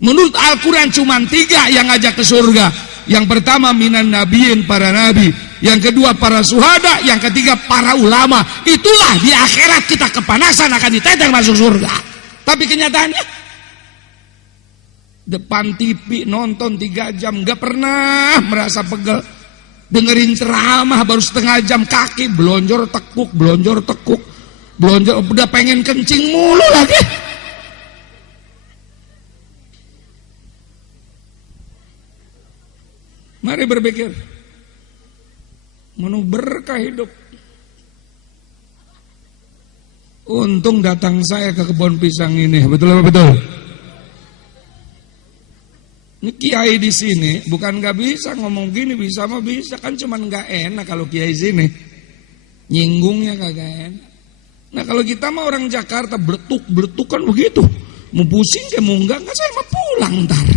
Menurut Al-Quran cuma 3 yang ngajak ke surga. Yang pertama minan nabiyin, para nabi. Yang kedua para suhada. Yang ketiga para ulama. Itulah di akhirat kita kepanasan akan diteteng masuk surga. Tapi kenyataannya depan TV nonton 3 jam gak pernah merasa pegel. Dengerin ceramah baru setengah jam, kaki belonjor tekuk. Belonjor udah pengen kencing mulu lagi. Mari berpikir, menu berkah hidup. Untung datang saya ke kebun pisang ini, betul apa betul? Ini kiai di sini bukan nggak bisa ngomong gini, bisa mah bisa, kan cuman nggak enak kalau kiai sini. Nyinggungnya kagak enak. Nah kalau kita mah orang Jakarta beletuk kan begitu. Mau pusing ke mau enggak saya mah pulang ntar.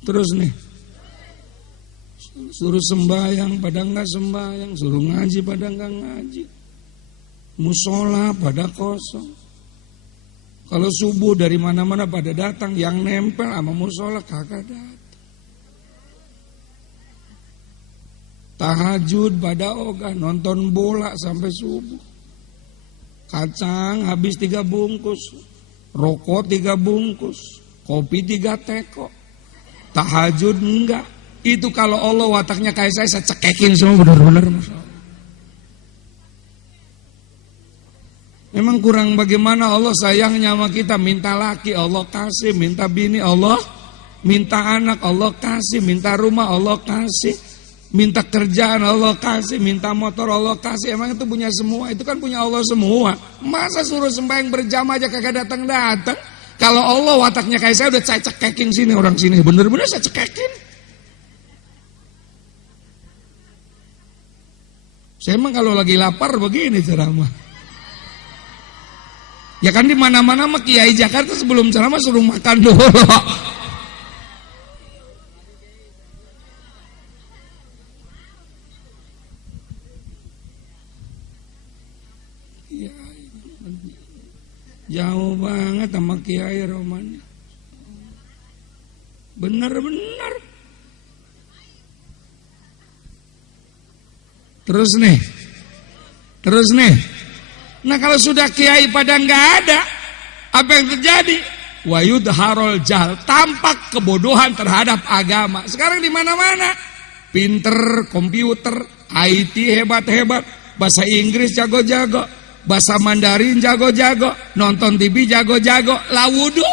Terus nih, suruh sembahyang pada enggak sembahyang, suruh ngaji pada enggak ngaji, musola pada kosong. Kalau subuh dari mana-mana pada datang, yang nempel sama musola kagak datang. Tahajud pada ogah, nonton bola sampai subuh. Kacang habis 3 bungkus, rokok 3 bungkus, kopi 3 teko. Tahajud enggak. Itu kalau Allah wataknya kayak saya cekekin semua benar-benar. Memang kurang bagaimana Allah sayangnya sama kita. Minta laki Allah kasih, minta bini Allah, minta anak Allah kasih, minta rumah Allah kasih, minta kerjaan Allah kasih, minta motor Allah kasih. Emang itu punya semua? Itu kan punya Allah semua. Masa suruh sembahyang berjamaah aja kagak datang-datang? Kalau Allah wataknya kayak saya udah saya cekekin sini orang sini. Bener-bener saya cekekin. Saya emang kalau lagi lapar begini ceramah. Ya kan di mana-mana mah Kiai Jakarta sebelum ceramah suruh makan dulu. Jauh banget sama Kiai Roman. Bener-bener. Terus nih. Nah kalau sudah Kiai pada nggak ada, apa yang terjadi? Wayudharul jahal, tampak kebodohan terhadap agama. Sekarang di mana-mana, pinter, komputer, IT hebat-hebat, bahasa Inggris jago-jago, bahasa Mandarin jago-jago, nonton TV jago-jago, lah wudu.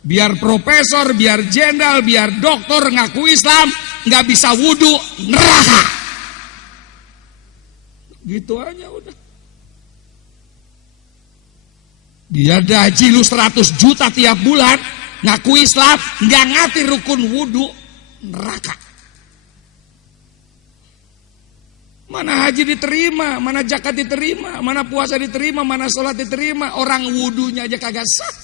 Biar profesor, biar jenderal, biar doktor ngaku Islam, nggak bisa wudu, neraka. Gitu aja udah. Dia gaji lu 100 juta tiap bulan, ngaku Islam, nggak ngerti rukun wudu, neraka. Mana haji diterima, mana zakat diterima, mana puasa diterima, mana sholat diterima, orang wudunya aja kagak sah.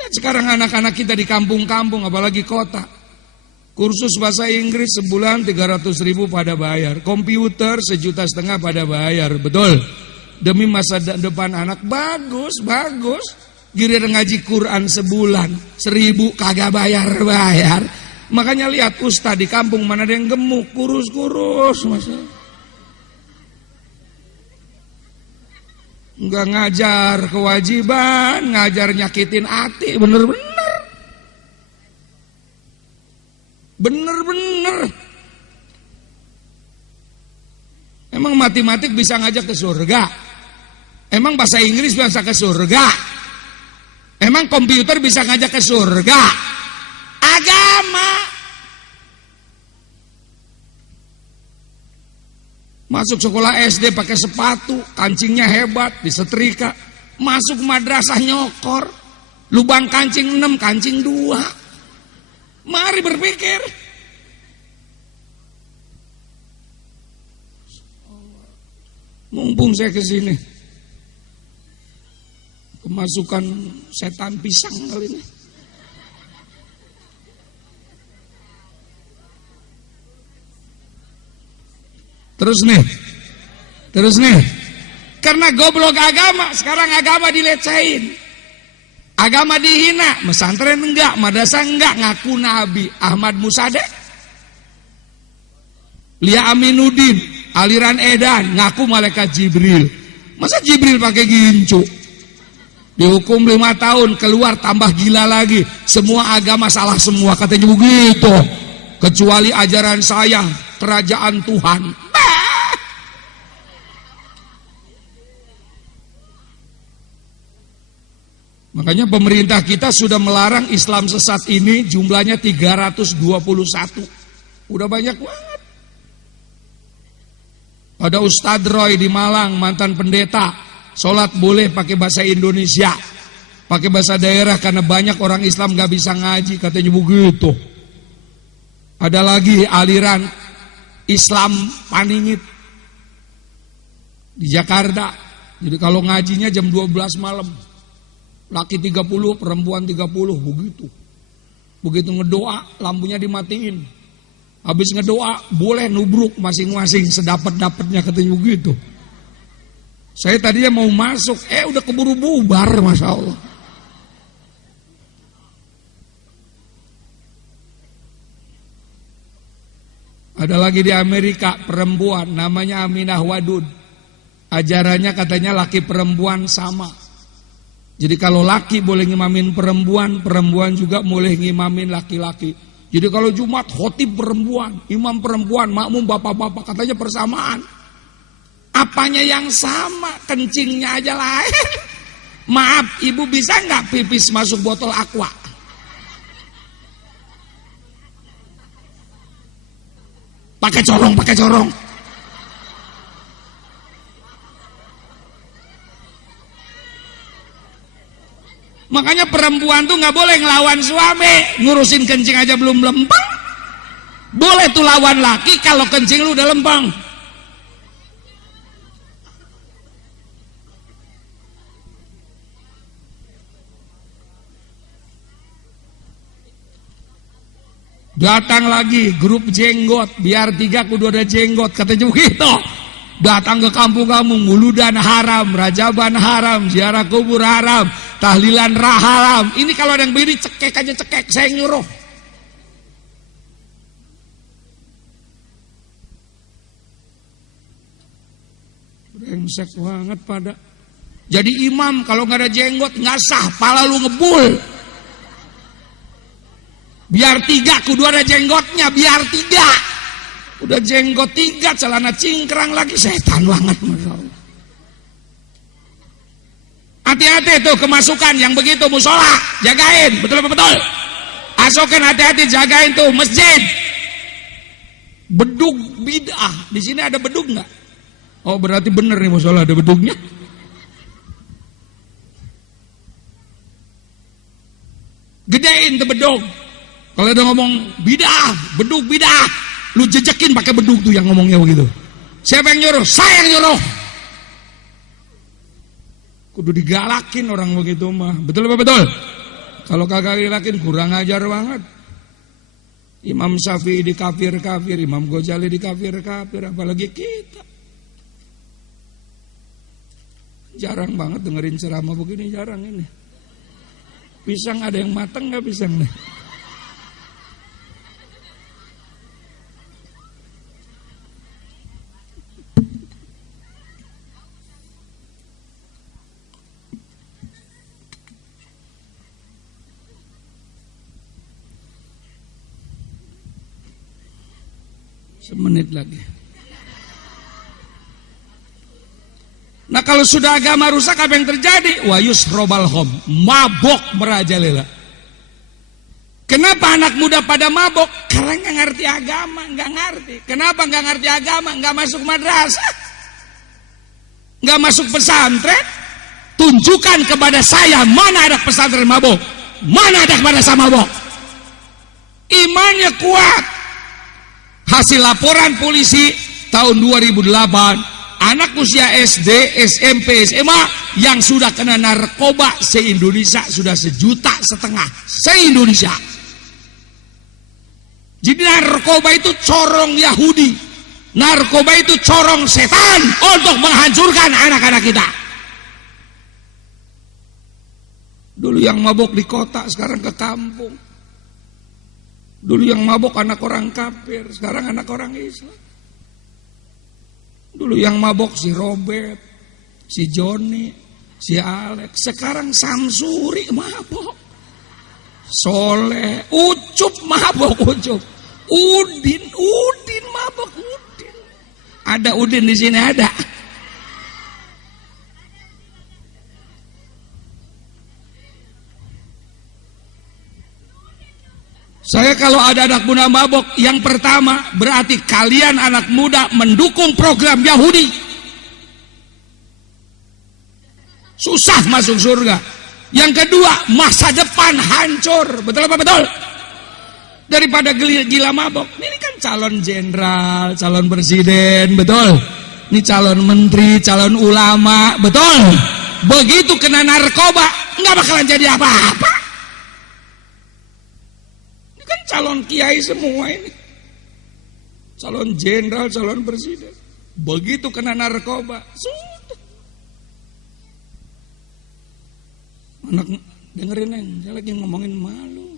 Ya, sekarang anak-anak kita di kampung-kampung, apalagi kota, kursus bahasa Inggris sebulan 300.000 pada bayar, komputer 1,5 juta pada bayar, betul. Demi masa depan anak, bagus. Giliran ngaji Quran sebulan 1.000 kagak bayar. Makanya lihat ustaz di kampung mana ada yang gemuk, kurus, masa. Enggak ngajar kewajiban, ngajar nyakitin hati, bener-bener. Emang matematik bisa ngajak ke surga? Emang bahasa Inggris bisa ke surga? Emang komputer bisa ngajak ke surga? Agama. Masuk sekolah SD pakai sepatu, kancingnya hebat, disetrika. Masuk madrasah nyokor, lubang kancing 6, kancing 2. Mari berpikir. Mumpung saya kesini, kemasukan setan pisang kali ini. Terus nih, karena goblok agama, sekarang agama dilecehin, agama dihina, pesantren enggak, madrasah enggak, ngaku Nabi. Ahmad Musadek, Lia Aminuddin, aliran Edan, ngaku malaikat Jibril. Masa Jibril pakai gincu? Dihukum 5 tahun, keluar tambah gila lagi. Semua agama salah semua, katanya begitu. Kecuali ajaran saya, kerajaan Tuhan. Makanya pemerintah kita sudah melarang Islam sesat ini, jumlahnya 321. Udah banyak banget. Ada Ustadz Roy di Malang, mantan pendeta, sholat boleh pakai bahasa Indonesia, pakai bahasa daerah karena banyak orang Islam gak bisa ngaji, katanya begitu. Ada lagi aliran Islam Paningit di Jakarta. Jadi kalau ngajinya jam 12 malam, laki 30, perempuan 30, begitu. Begitu ngedoa, lampunya dimatiin. Habis ngedoa, boleh nubruk masing-masing sedapat-dapatnya, katanya begitu. Saya tadinya mau masuk, udah keburu bubar, Masya Allah. Ada lagi di Amerika, perempuan, namanya Aminah Wadud. Ajarannya katanya laki perempuan sama. Jadi kalau laki boleh ngimamin perempuan, perempuan juga boleh ngimamin laki-laki. Jadi kalau Jumat khotib perempuan, imam perempuan, makmum bapak-bapak, katanya persamaan. Apanya yang sama, kencingnya aja lain. Maaf, ibu bisa nggak pipis masuk botol aqua? Pakai corong, pakai corong. Makanya perempuan tuh nggak boleh ngelawan suami, ngurusin kencing aja belum lempeng. Boleh tuh lawan laki kalau kencing lu udah lempeng. Datang lagi grup jenggot, biar 3 kudu ada jenggot, katanya begitu. Datang ke kampung-kampung, muludan haram, rajaban haram, ziarah kubur haram, tahlilan haram. Ini kalau ada yang biri cekek aja cekek, saya nyuruh. Brengsek banget pada. Jadi imam kalau nggak ada jenggot nggak sah, pala lu ngebul. Biar 3 kudu ada jenggotnya, biar 3. Udah jenggot 3, celana cingkrang lagi, setan banget, Masya Allah. Hati-hati tuh kemasukan yang begitu musola, jagain, betul apa betul? Asokan hati-hati, jagain tuh masjid. Bedug bid'ah, di sini ada bedug nggak? Oh berarti bener nih musola ada bedugnya. Gedein tuh bedug. Kalau udah ngomong bidah, bedug bidah, lu jejekin pakai bedug tuh yang ngomongnya begitu. Siapa yang nyuruh? Saya yang nyuruh. Kudu digalakin orang begitu mah. Betul apa betul? Kalau kagak digalakin kurang ajar banget. Imam Syafi'i dikafir-kafir, Imam Ghazali dikafir-kafir, apalagi kita. Jarang banget dengerin ceramah begini, jarang ini. Pisang ada yang matang nggak pisang nih? Semenit lagi. Nah kalau sudah agama rusak apa yang terjadi? Wa yusrobal hom, mabok merajalela. Kenapa anak muda pada mabok? Karena nggak ngerti agama, nggak ngerti. Kenapa nggak ngerti agama? Nggak masuk madrasah, nggak masuk pesantren. Tunjukkan kepada saya mana ada pesantren mabok, mana ada madrasah mabok. Imannya kuat. Hasil laporan polisi tahun 2008, anak usia SD, SMP, SMA yang sudah kena narkoba se-Indonesia sudah 1,5 juta se-Indonesia. Jadi narkoba itu corong Yahudi, narkoba itu corong setan untuk menghancurkan anak-anak kita. Dulu yang mabok di kota, sekarang ke kampung. Dulu yang mabok anak orang kafir, sekarang anak orang Islam. Dulu yang mabok si Robert, si Joni, si Alex, sekarang Samsuri mabok. Soleh, Ucup mabok, Ucup. Udin mabok, Udin. Ada Udin di sini ada. Saya kalau ada anak muda mabok, yang pertama berarti kalian anak muda mendukung program Yahudi. susah masuk surga. Yang kedua, masa depan hancur. Betul apa betul? Daripada gila mabok. Ini kan calon jenderal, calon presiden, betul? Ini calon menteri, calon ulama, betul? Begitu kena narkoba, nggak bakalan jadi apa-apa. Ini kan calon kiai semua ini. Calon jenderal, calon presiden. Begitu kena narkoba, sudah. Anak dengerin neng, saya lagi ngomongin malu.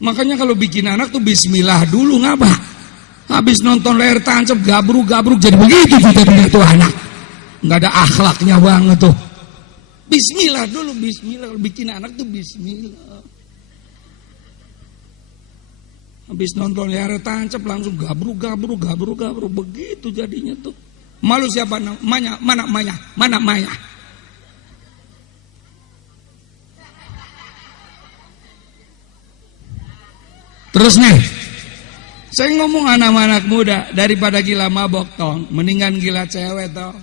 Makanya kalau bikin anak tuh bismillah dulu ngapa? Habis nonton layar tancap gabruk jadi begitu jadinya tuh anak. Nggak ada akhlaknya banget tuh. Bismillah dulu, bismillah. Kalau bikin anak tuh bismillah. Habis nonton layar tancap langsung gabruk begitu jadinya tuh. Malu siapa namanya? Mana Maya? Terus nih, saya ngomong anak-anak muda, daripada gila mabok tong, mendingan gila cewek tong.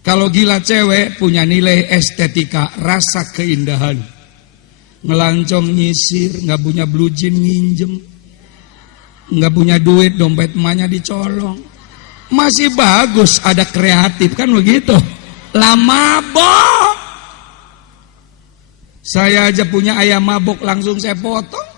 Kalau gila cewek punya nilai estetika, rasa keindahan. Ngelancong nyisir, nggak punya blue jean nginjem, nggak punya duit, dompet emaknya dicolong. Masih bagus, ada kreatif kan begitu. Lah mabok. Saya aja punya ayam mabok langsung saya potong.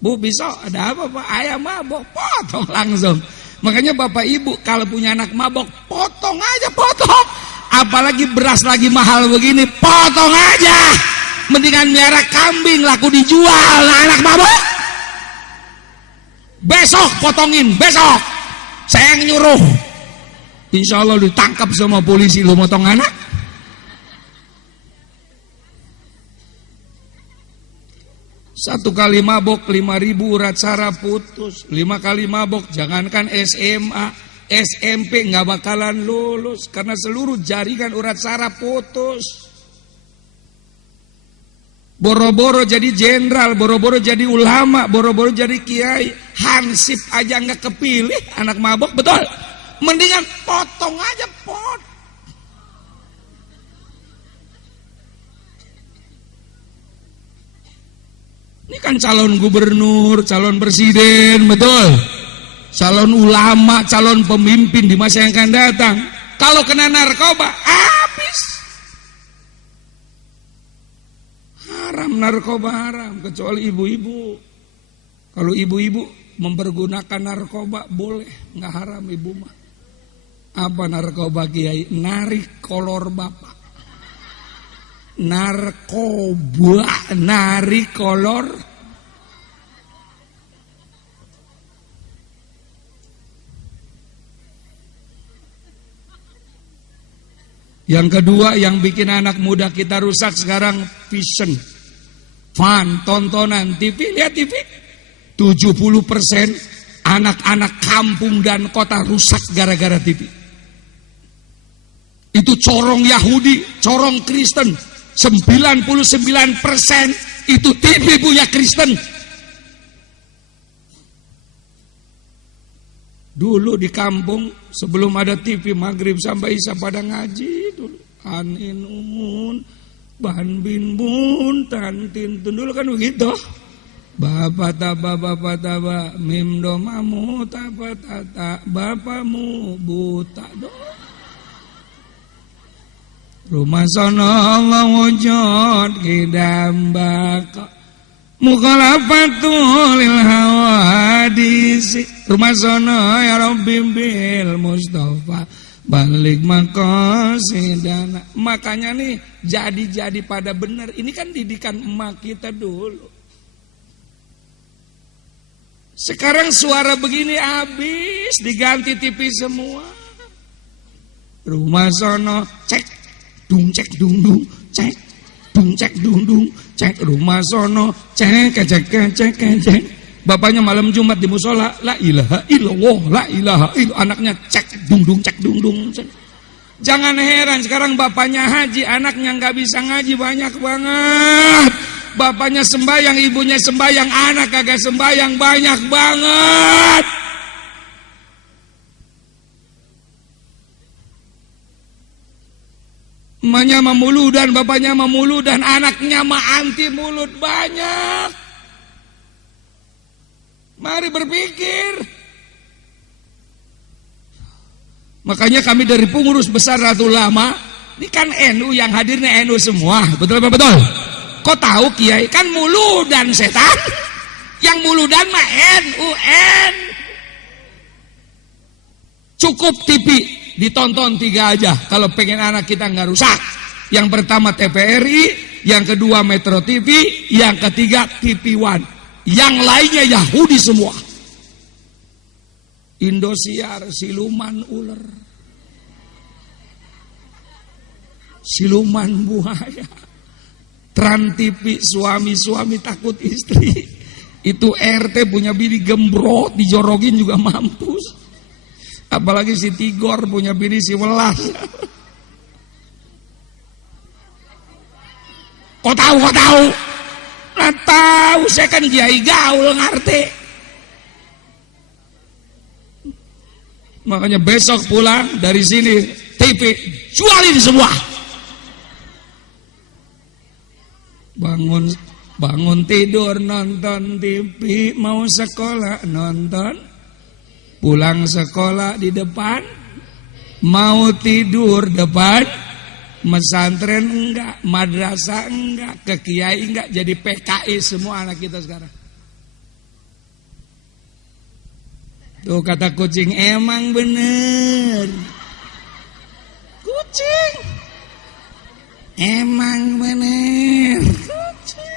Bu bisa ada apa Pak? Ayam mabok, potong langsung. Makanya Bapak Ibu kalau punya anak mabok, potong aja, potong. Apalagi beras lagi mahal begini, potong aja. Mendingan miara kambing laku dijual anak mabok. Besok potongin, besok. Saya yang nyuruh. Insya Allah ditangkap sama polisi lu motong anak. Satu kali mabok 5.000 urat saraf putus. 5 kali mabok jangankan SMA, SMP nggak bakalan lulus karena seluruh jaringan urat saraf putus. Boro-boro jadi jenderal, boro-boro jadi ulama, boro-boro jadi kiai, hansip aja nggak kepilih anak mabok, betul? Mendingan potong aja pot. Ini kan calon gubernur, calon presiden, betul? Calon ulama, calon pemimpin di masa yang akan datang. Kalau kena narkoba, habis. Haram narkoba haram, kecuali ibu-ibu. Kalau ibu-ibu mempergunakan narkoba boleh, nggak haram ibu mah. Apa narkoba kiai? Narik kolor bapak. Narkoba, narik kolor. Yang kedua yang bikin anak muda kita rusak sekarang vision, fun, tontonan TV, lihat TV. 70% anak-anak kampung dan kota rusak gara-gara TV. Itu corong Yahudi, corong Kristen. 99% itu TV punya Kristen. Dulu di kampung sebelum ada TV maghrib sampai isya pada ngaji dulu. Aninun, ban bin bun, tantin tun dulu kan begitu. Bapak taba, mim domamu taba tata, bapamu buta do. Rumah sono Allah wujud kidam baka mukhalafatul lil hawadisi. Rumah sono ya Rabbi bil Mustafa balik maqasidana. Makanya nih jadi pada benar. Ini kan didikan emak kita dulu. Sekarang suara begini habis diganti TV semua. Rumah sono cek dung cek dung dung cek dung cek dung dung cek rumah sono cek. Bapaknya malam Jumat di musola, la ilaha illallah, la ilaha illallah. Anaknya cek dung dung cek dung dung cek. Jangan heran sekarang bapaknya haji, anaknya nggak bisa ngaji banyak banget. Bapaknya sembayang, ibunya sembayang, anak kagak sembayang banyak banget. Emaknya mah muludan, bapaknya mah muludan, anaknya mah anti mulut banyak. Mari berpikir. Makanya kami dari pengurus besar Nahdlatul Ulama, ini kan NU yang hadirnya NU semua, betul apa betul? Kok tahu kiai kan muludan setan? Yang muludan mah NUN. Cukup TV ditonton 3 aja kalau pengen anak kita nggak rusak. Yang pertama TVRI, yang kedua Metro TV, yang ketiga TV One. Yang lainnya Yahudi semua. Indosiar siluman ular, siluman buaya. Trans TV suami takut istri. Itu RT punya bini gembrot dijorogin juga mampus. Apalagi si Tigor punya bini si welas. Kok tahu? Nah tahu, saya kan kiai gaul ngerti. Makanya besok pulang dari sini TV jualin semua. Bangun tidur nonton TV, mau sekolah nonton. Pulang sekolah di depan, mau tidur depan, mesantren enggak, madrasah enggak, ke kiai enggak, jadi PKI semua anak kita sekarang. Tuh kata kucing, emang bener. Kucing, emang bener. Kucing.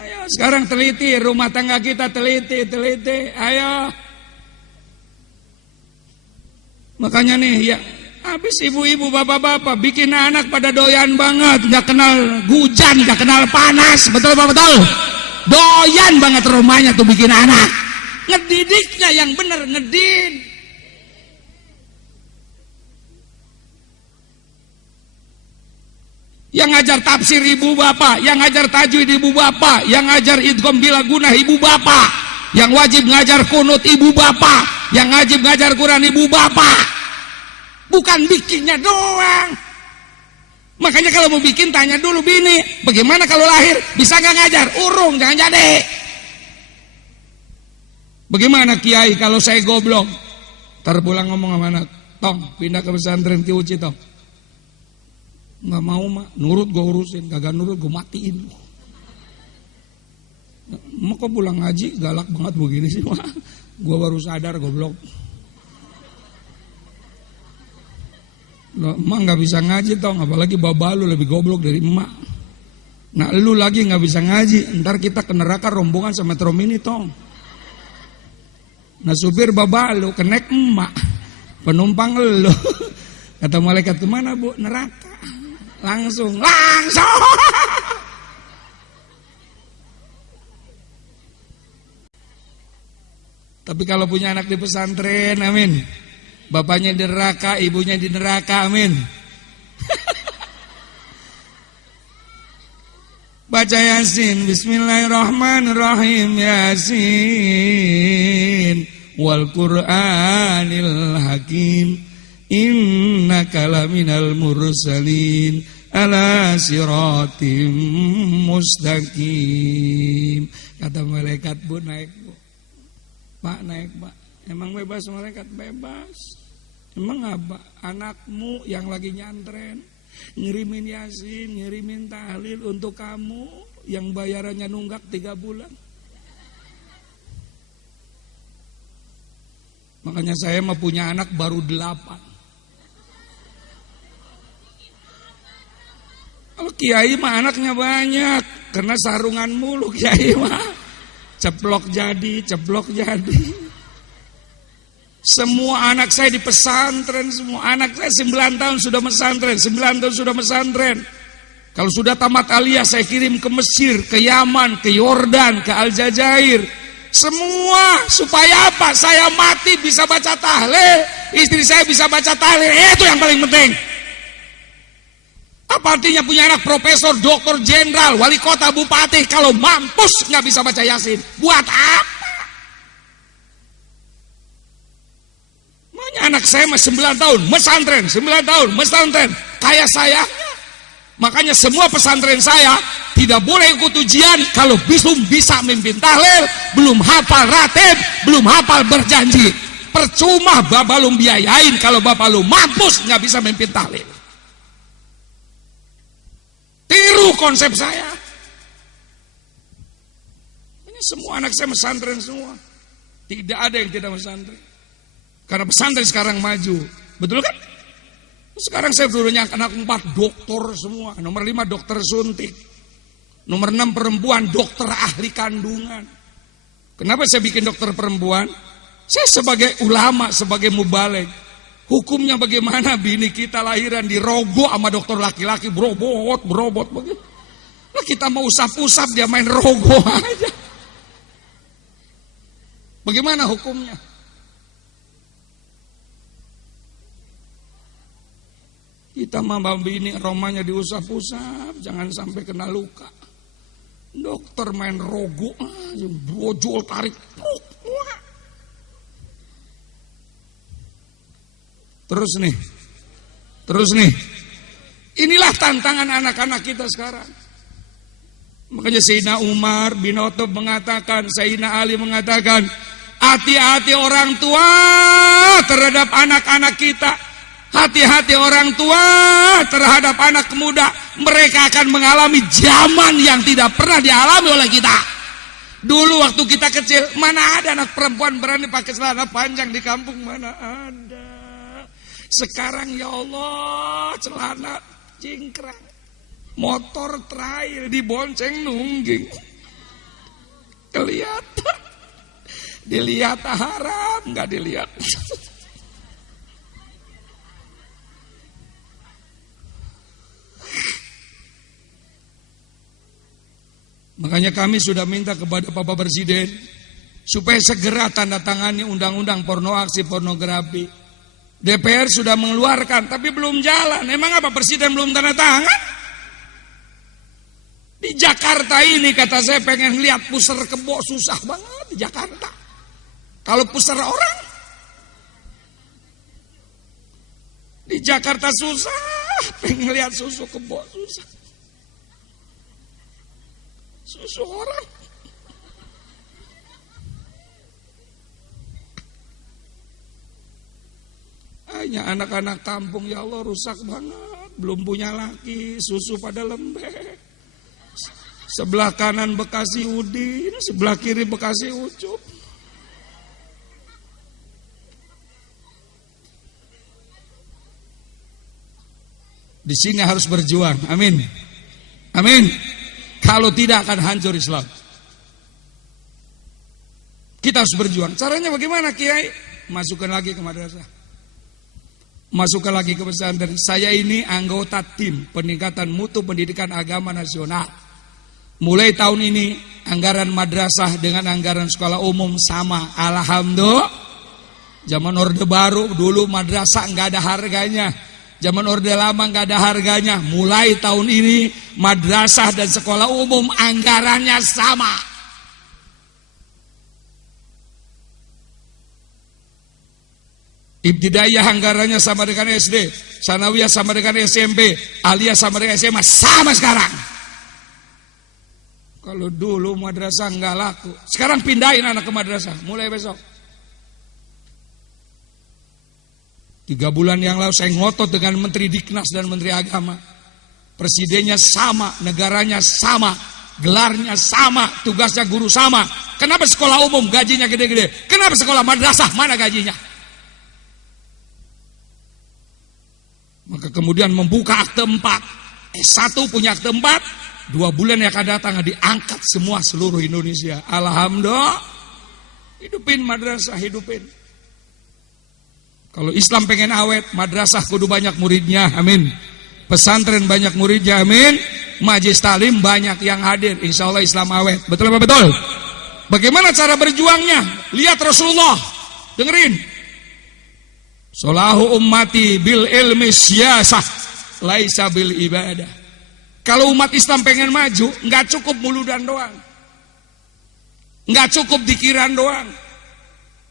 Ayo sekarang teliti, rumah tangga kita teliti. Ayo. Makanya nih ya, habis ibu-ibu bapak-bapak bikin anak pada doyan banget, nggak kenal hujan, nggak kenal panas, betul apa betul? Doyan banget rumahnya tuh bikin anak. Ngedidiknya yang bener, ngedid. Yang ngajar tafsir ibu bapak, yang ngajar tajwid ibu bapak, yang ngajar idgham bila gunah ibu bapak, yang wajib ngajar kunut ibu bapak, yang wajib ngajar Quran ibu bapak. Bukan bikinnya doang. Makanya kalau mau bikin tanya dulu bini, bagaimana kalau lahir bisa nggak ngajar? Urung, jangan jadi. Bagaimana kiai kalau saya goblok? Ntar pulang ngomong sama anak, tong pindah ke pesantren Ki Uci tong. Nggak mau mak, nurut gue urusin, kagak nurut gue matiin. Mak kok pulang ngaji galak banget begini sih mak? Gue baru sadar goblok. Emak nggak bisa ngaji tong, apalagi baba lu lebih goblok dari emak. Nah lu lagi nggak bisa ngaji, ntar kita ke neraka rombongan sama Metro Mini tong. Nah supir baba lu kenek emak, penumpang lu. Kata malaikat kemana bu? Neraka. Langsung. Tapi kalau punya anak di pesantren, amin. Bapaknya di neraka, ibunya di neraka, amin. Baca Yasin, bismillahirrahmanirrahim, Yasin wal Qur'anil Hakim. Innaka laminal mursalin ala siratim mustaqim. Kata malaikat, bu naik bu. Pak naik pak. Emang bebas malaikat? Bebas. Emang apa? Anakmu yang lagi nyantren ngirimin Yasin, ngirimin tahlil untuk kamu yang bayarannya nunggak 3 bulan. Makanya saya mah punya anak baru 8. Kalau kiai mah anaknya banyak, karena sarungan mulu kiai mah. Ceplok jadi. Semua anak saya di pesantren, semua anak saya 9 tahun sudah mesantren. Kalau sudah tamat aliyah saya kirim ke Mesir, ke Yaman, ke Yordan, ke Aljazair. Semua supaya apa? Saya mati bisa baca tahlil, istri saya bisa baca tahlil. Itu yang paling penting. Apa artinya punya anak profesor, doktor, jenderal, wali kota, bupati, kalau mampus nggak bisa baca Yasin? Buat apa? Makanya anak saya masih 9 tahun, mesantren, 9 tahun, mesantren, kayak saya. Makanya semua pesantren saya tidak boleh ikut ujian kalau belum bisa mimpin tahlil, belum hafal ratib, belum hafal berjanji. Percuma bapak lu biayain kalau bapak lu mampus nggak bisa mimpin tahlil. Tiru konsep saya. Ini semua anak saya pesantren semua. Tidak ada yang tidak pesantren. Karena pesantren sekarang maju. Betul kan? Sekarang saya dulunya anak 4 dokter semua. Nomor 5 dokter suntik. Nomor 6 perempuan dokter ahli kandungan. Kenapa saya bikin dokter perempuan? Saya sebagai ulama, sebagai mubaligh. Hukumnya bagaimana bini kita lahiran dirogoh sama dokter laki-laki, berobot begitu. Nah, kita mau usap-usap dia main rogoh aja. Bagaimana hukumnya? Kita mah bini romanya diusap-usap, jangan sampai kena luka. Dokter main rogoh aja, brojol tarik. Terus nih, inilah tantangan anak-anak kita sekarang. Makanya Sayyidina Umar bin Khattab mengatakan, Sayyidina Ali mengatakan, hati-hati orang tua terhadap anak-anak kita. Hati-hati orang tua terhadap anak muda. Mereka akan mengalami zaman yang tidak pernah dialami oleh kita. Dulu waktu kita kecil, mana ada anak perempuan berani pakai celana panjang di kampung, mana ada. Sekarang ya Allah, celana cingkrang, motor trail dibonceng nungging, kelihatan, dilihat haram, nggak dilihat. Makanya kami sudah minta kepada Bapak Presiden supaya segera tanda tangani undang-undang pornoaksi pornografi. DPR sudah mengeluarkan tapi belum jalan. Emang apa Presiden belum tanda tangan? Di Jakarta ini kata saya pengen lihat pusar kebo, susah banget di Jakarta. Kalau pusar orang di Jakarta susah, pengen lihat susu kebo susah. Susu orang. Hanya anak-anak kampung ya Allah rusak banget. Belum punya laki, susu pada lembek. Sebelah kanan Bekasi Udin, sebelah kiri Bekasi Ucup. Di sini harus berjuang. Amin. Amin. Kalau tidak akan hancur Islam. Kita harus berjuang. Caranya bagaimana Kiai? Masukkan lagi ke madrasah. Masukkan lagi ke pesantren. Saya ini anggota tim peningkatan mutu pendidikan agama nasional. Mulai tahun ini anggaran madrasah dengan anggaran sekolah umum sama. Alhamdulillah. Zaman Orde Baru dulu madrasah nggak ada harganya. Zaman Orde Lama nggak ada harganya. Mulai tahun ini madrasah dan sekolah umum anggarannya sama. Ibtidaiyah anggarannya sama dengan SD, Sanawiyah sama dengan SMP, Aliyah sama dengan SMA, sama sekarang. Kalau dulu madrasah nggak laku, sekarang pindahin anak ke madrasah, mulai besok. 3 bulan yang lalu saya ngotot dengan Menteri Diknas dan Menteri Agama. Presidennya sama, negaranya sama, gelarnya sama, tugasnya guru sama. Kenapa sekolah umum gajinya gede-gede? Kenapa sekolah madrasah mana gajinya? Maka kemudian membuka akte 4. S1 punya akte 4, 2 bulan yang akan datang diangkat semua seluruh Indonesia. Alhamdulillah. Hidupin madrasah, hidupin. Kalau Islam pengen awet, madrasah kudu banyak muridnya, amin. Pesantren banyak muridnya, amin. Majelis taklim banyak yang hadir, insya Allah Islam awet. Betul apa betul? Bagaimana cara berjuangnya? Lihat Rasulullah, dengerin. Solahu ummati bil ilmi siyasah laisa bil ibadah. Kalau umat Islam pengen maju, nggak cukup muludan doang, nggak cukup dikiran doang,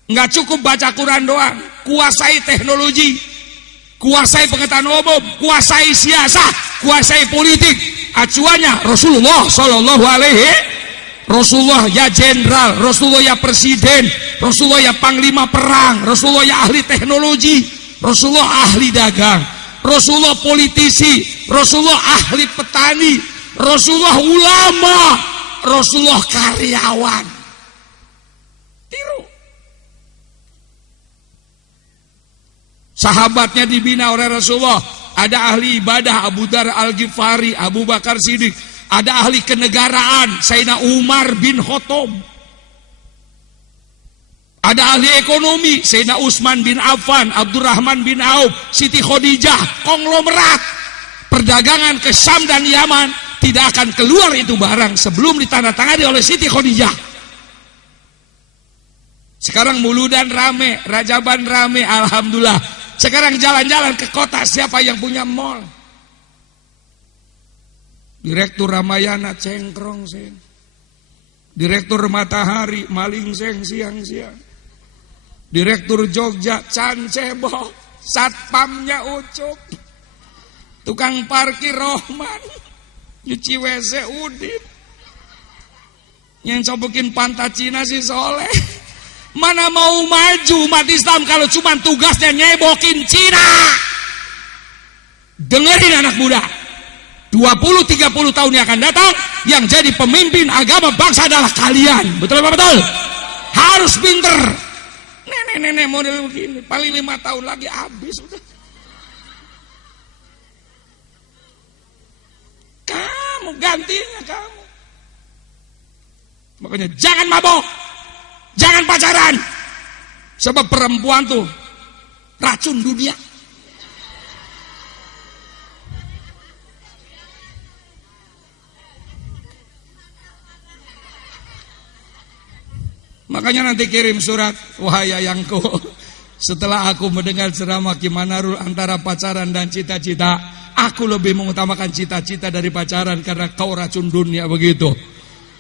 nggak cukup baca Quran doang. Kuasai teknologi, kuasai pengetahuan umum, kuasai siasat, kuasai politik. Acuannya Rasulullah Sallallahu Alaihi. Rasulullah ya jenderal, Rasulullah ya presiden, Rasulullah ya panglima perang, Rasulullah ya ahli teknologi, Rasulullah ahli dagang, Rasulullah politisi, Rasulullah ahli petani, Rasulullah ulama, Rasulullah karyawan. Tiru. Sahabatnya dibina oleh Rasulullah. Ada ahli ibadah Abu Dar Al-Ghifari, Abu Bakar Siddiq. Ada ahli kenegaraan Sayyidina Umar bin Khattab. Ada ahli ekonomi Sayyidina Utsman bin Affan, Abdurrahman bin Auf, Siti Khadijah. Konglomerat perdagangan ke Syam dan Yaman, tidak akan keluar itu barang sebelum ditandatangani oleh Siti Khadijah. Sekarang muludan rame, Rajaban rame, alhamdulillah. Sekarang jalan-jalan ke kota, siapa yang punya mall? Direktur Ramayana cengkrong seng, Direktur Matahari maling seng siang-siang, Direktur Jogja can cebok, satpamnya ucup, tukang parkir Rohman, nyuci WC Udin, yang cobokin pantat Cina si Soleh. Mana mau maju umat Islam kalau cuma tugasnya nyebokin Cina? Dengerin anak muda, 20-30 tahun yang akan datang, yang jadi pemimpin agama bangsa adalah kalian. Betul apa betul? Harus pinter. Nenek-nenek model begini, paling 5 tahun lagi habis udah. Kamu gantinya kamu. Makanya jangan mabok, jangan pacaran, sebab perempuan tuh racun dunia. Makanya nanti kirim surat, wahai ayangku, setelah aku mendengar ceramah Ki Manarul antara pacaran dan cita-cita, aku lebih mengutamakan cita-cita dari pacaran karena kau racun dunia begitu.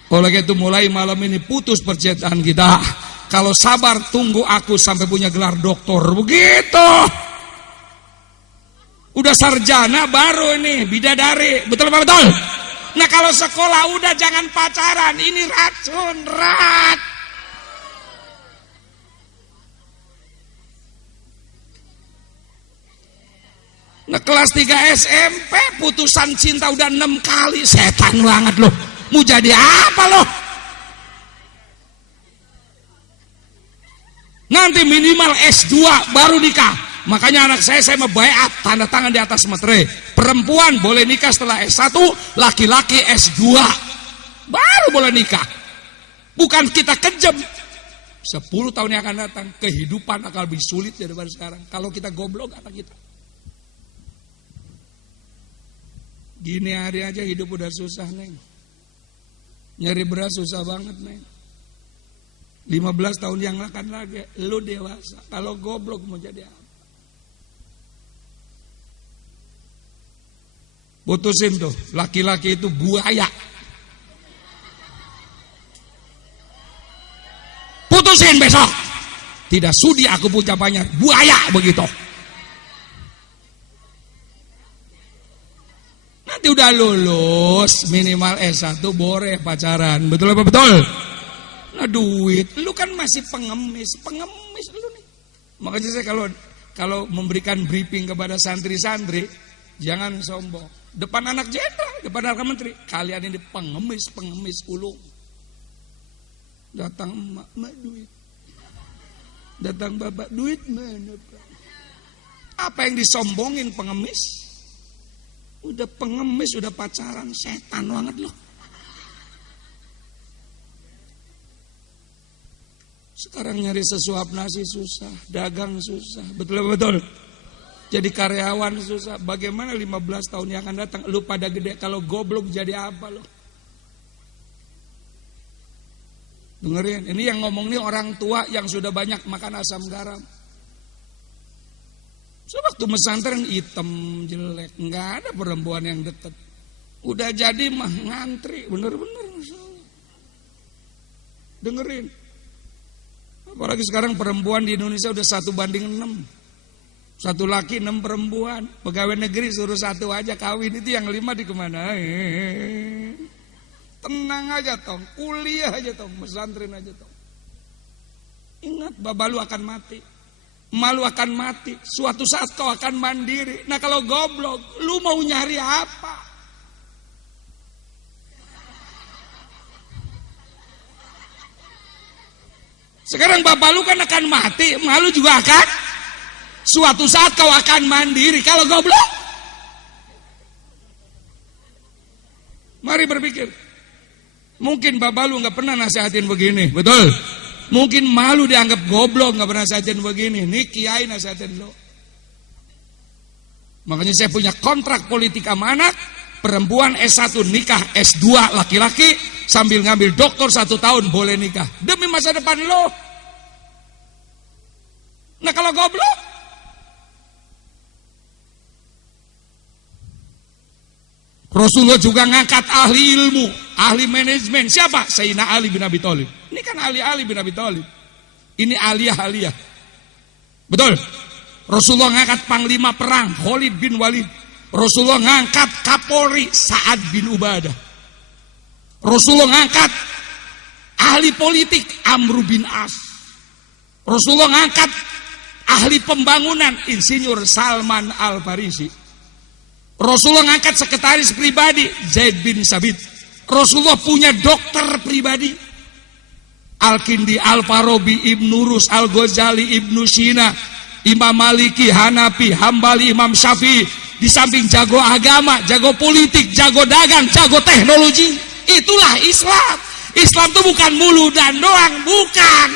Oleh itu mulai malam ini putus percintaan kita. Kalau sabar tunggu aku sampai punya gelar doktor begitu. Udah sarjana baru ini bidadari, betul apa betul? Nah kalau sekolah udah jangan pacaran, ini racun rat. Nah kelas 3 SMP putusan cinta udah 6 kali, setan banget loh. Mau jadi apa loh? Nanti minimal S2 baru nikah. Makanya anak saya mau baiat, tanda tangan di atas materai. Perempuan boleh nikah setelah S1, laki-laki S2 baru boleh nikah. Bukan kita kejam. 10 tahun yang akan datang kehidupan akan lebih sulit daripada sekarang kalau kita goblok anak kita. Gini hari aja hidup udah susah, Neng. Nyari beras susah banget, Neng. 15 tahun yang akan lagi lu dewasa. Kalau goblok mau jadi apa? Putusin tuh, laki-laki itu buaya. Putusin besok. Tidak sudi aku punya banyak buaya begitu. Nanti udah lulus minimal S1 boleh pacaran. Betul apa betul? Nah duit, lu kan masih pengemis lu nih. Makanya saya kalau memberikan briefing kepada santri-santri, jangan sombong. Depan anak jenderal, depan anak menteri, kalian ini pengemis ulung. Datang emak duit. Datang bapak duit mana Pak? Apa yang disombongin pengemis? Udah pengemis, udah pacaran, setan banget loh. Sekarang nyari sesuap nasi susah, dagang susah, betul? Jadi karyawan susah. Bagaimana 15 tahun yang akan datang lu pada gede, kalau goblok jadi apa lo? Dengerin, ini yang ngomong nih orang tua yang sudah banyak makan asam garam. Sewaktu pesantren hitam jelek, nggak ada perempuan yang deket. Udah jadi mah ngantri, bener-bener. Dengerin. Apalagi sekarang perempuan di Indonesia udah 1:6. 1 laki 6 perempuan. Pegawai negeri suruh 1 aja kawin, itu yang 5 di kemana? Tenang aja tong, kuliah aja tong, pesantren aja tong. Ingat, babalu akan mati. Malu akan mati. Suatu saat kau akan mandiri. Nah kalau goblok, lu mau nyari apa? Sekarang bapak lu kan akan mati, malu juga akan. Suatu saat kau akan mandiri. Kalau goblok, mari berpikir. Mungkin bapak lu nggak pernah nasihatin begini, betul? Mungkin malu dianggap goblok, nggak pernah nasihatin begini. Nih kiai nasihatin lo. Makanya saya punya kontrak politik amanat. Perempuan S1 nikah, S2 laki-laki, sambil ngambil doktor 1 tahun boleh nikah. Demi masa depan lo. Nah kalau goblok, Rasulullah juga ngangkat ahli ilmu, ahli manajemen. Siapa? Sayyidina Ali bin Abi Thalib. Ini kan ahli bin Abi Thalib. Ini aliyah. Betul. Rasulullah ngangkat panglima perang Khalid bin Walid. Rasulullah ngangkat Kapolri Sa'ad bin Ubadah. Rasulullah ngangkat ahli politik Amr bin As. Rasulullah ngangkat ahli pembangunan Insinyur Salman Al-Farisi. Rasulullah ngangkat sekretaris pribadi Zaid bin Sabit. Rasulullah punya dokter pribadi Al-Kindi, Al-Farabi, Ibnu Rus, Al-Ghazali, Ibnu Sina, Imam Maliki, Hanafi, Hambali, Imam Syafi'i. Di samping jago agama, jago politik, jago dagang, jago teknologi. Itulah Islam. Islam itu bukan mulu dan doang, bukan.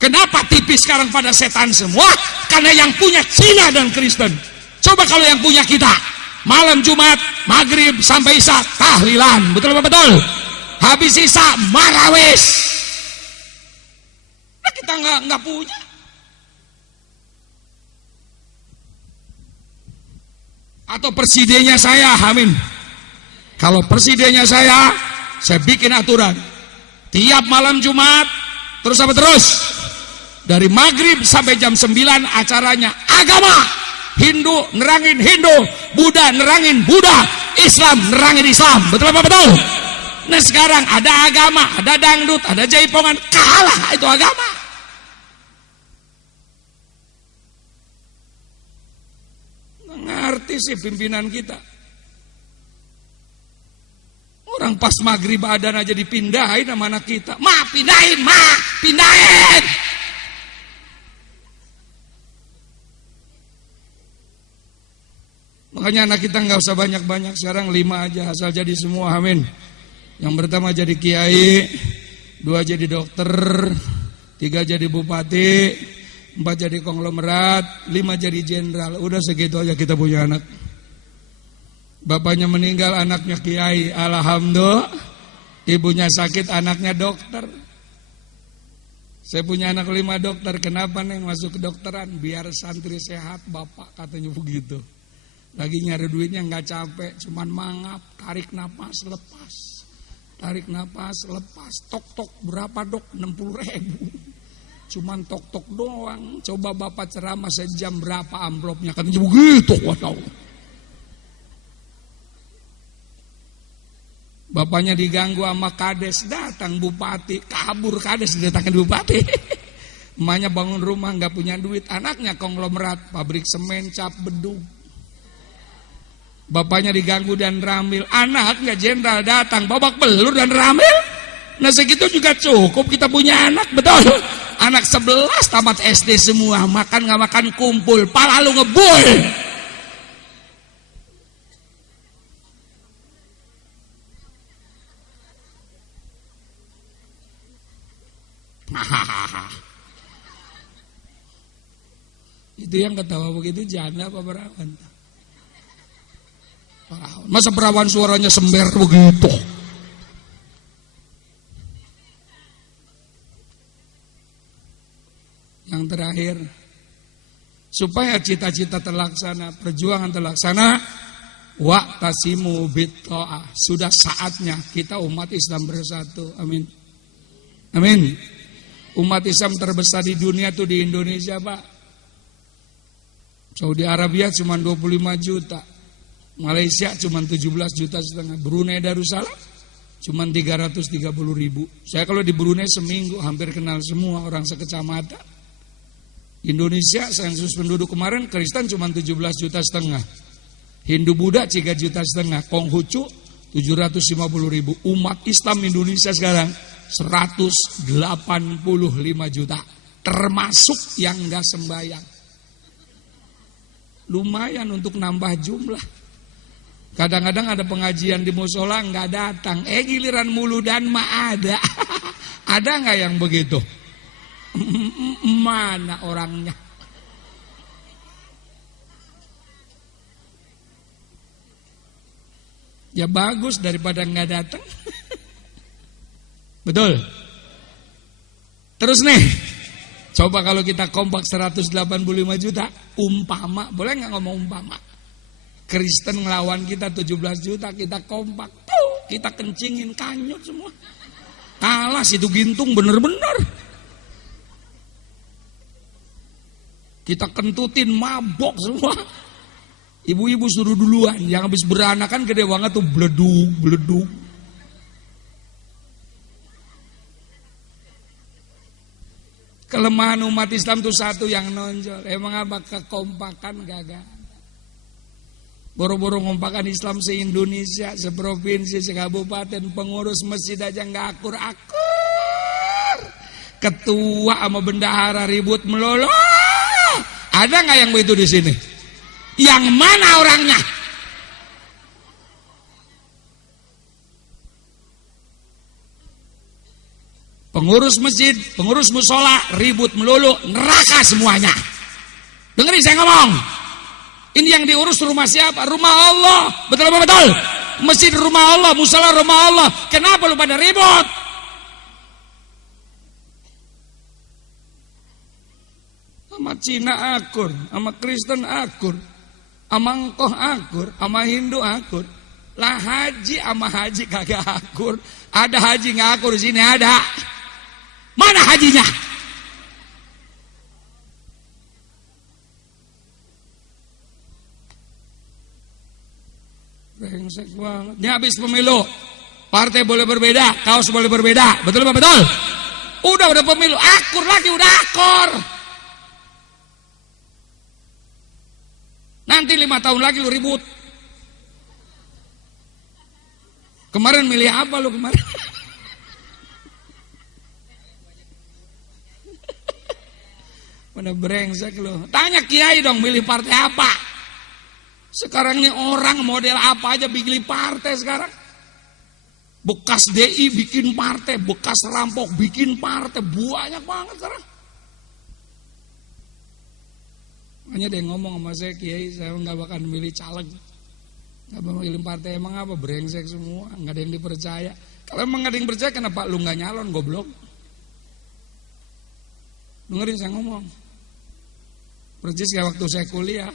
Kenapa tipis sekarang pada setan semua? Karena yang punya Cina dan Kristen. Coba kalau yang punya kita, malam Jumat, maghrib sampai isya tahlilan, betul apa betul? Habis isya marawis. Nah kita nggak punya. Atau presidennya saya, amin. Kalau presidennya saya bikin aturan. Tiap malam Jumat, terus apa terus? Dari maghrib sampai jam 9 acaranya agama. Hindu nerangin Hindu, Buddha nerangin Buddha, Islam nerangin Islam. Betul apa betul? Nah sekarang ada agama, ada dangdut, ada jaipongan, kalah itu agama. Ngerti sih pimpinan kita. Orang pas maghrib adan aja dipindahin sama anak kita. Pindahin. Makanya anak kita nggak usah banyak-banyak. Sekarang 5 aja asal jadi semua, amin. Yang pertama jadi kiai, 2 jadi dokter, 3 jadi bupati, 4 jadi konglomerat, 5 jadi jenderal. Udah segitu aja kita punya anak. Bapaknya meninggal, anaknya kiai, alhamdulillah. Ibunya sakit, anaknya dokter. Saya punya anak 5 dokter. Kenapa neng masuk kedokteran? Biar santri sehat, bapak katanya begitu. Lagi nyari duitnya nggak capek, cuman mangap, tarik napas, lepas. Tarik napas, lepas. Tok-tok berapa dok? 60.000. Cuman tok-tok doang. Coba bapak ceramah sejam berapa amplopnya? Katanya begitu. Waduh. Bapaknya diganggu sama kades, datang bupati, kabur kades didatangkan bupati. Emaknya bangun rumah nggak punya duit, anaknya konglomerat, pabrik semen, cap, beduk. Bapaknya diganggu dan ramil, anaknya jenderal datang, babak belur dan ramil. Nah segitu juga cukup kita punya anak, betul. Anak 11 tamat SD semua, makan nggak makan kumpul, pala lu ngebul. Itu yang ketawa begitu janda apa perawan? Masa perawan suaranya sember begitu? Yang terakhir. Supaya cita-cita terlaksana, perjuangan terlaksana, wa'tasimu bitta'ah. Sudah saatnya kita umat Islam bersatu. Amin. Amin. Umat Islam terbesar di dunia tuh di Indonesia, Pak. Saudi Arabia cuma 25 juta. Malaysia cuma 17,5 juta. Brunei Darussalam cuma 330.000. Saya kalau di Brunei seminggu hampir kenal semua orang sekecamatan. Indonesia sensus penduduk kemarin Kristen cuma 17,5 juta. Hindu Buddha 3,5 juta. Konghucu 750.000. Umat Islam Indonesia sekarang 185 juta. Termasuk yang enggak sembahyang. Lumayan untuk nambah jumlah. Kadang-kadang ada pengajian di musola nggak datang. Giliran muludan mah ada. Ada nggak yang begitu? Mana orangnya? Ya bagus daripada nggak datang. Betul. Terus nih, coba kalau kita kompak 185 juta, umpama, boleh nggak ngomong umpama? Kristen ngelawan kita 17 juta, kita kompak, kita kencingin kanyut semua. Kalah situ gintung bener-bener. Kita kentutin mabok semua. Ibu-ibu suruh duluan, yang habis beranak kan gede banget tuh beleduk. Kelemahan umat Islam tuh satu yang nonjol. Emang apa? Kekompakan gagal. Boro-boro ngompakan Islam se-Indonesia, seprovinsi, sekabupaten, pengurus masjid aja nggak akur-akur. Ketua sama bendahara ribut melulu. Ada nggak yang begitu di sini? Yang mana orangnya? Pengurus masjid, pengurus musola ribut melulu, neraka semuanya. Dengerin saya ngomong. Ini yang diurus rumah siapa? Rumah Allah. Betul apa betul? Masjid rumah Allah, musola rumah Allah. Kenapa lu pada ribut? Sama Cina akur, sama Kristen akur, sama engkoh akur, sama Hindu akur. Lah haji sama haji kagak akur. Ada haji nggak akur di sini ada. Mana hajinya? Brengsek banget. Ini habis pemilu. Partai boleh berbeda, kaos boleh berbeda. Betul apa betul? Udah pemilu, akur lagi, udah akur. Nanti 5 tahun lagi lu ribut. Kemarin milih apa lu kemarin? Mana brengsek lu. Tanya kiai dong milih partai apa? Sekarang ini orang model apa aja bikin partai sekarang. Bekas DI bikin partai, bekas rampok bikin partai, banyak banget sekarang. Hanya dia ngomong sama saya, kiai saya nggak bakal milih caleg, nggak bakal milih partai. Emang apa? Brengsek semua, nggak ada yang dipercaya. Kalau emang nggak ada yang percaya, kenapa lu nggak nyalon, goblok? Dengerin saya ngomong. Persis kayak waktu saya kuliah.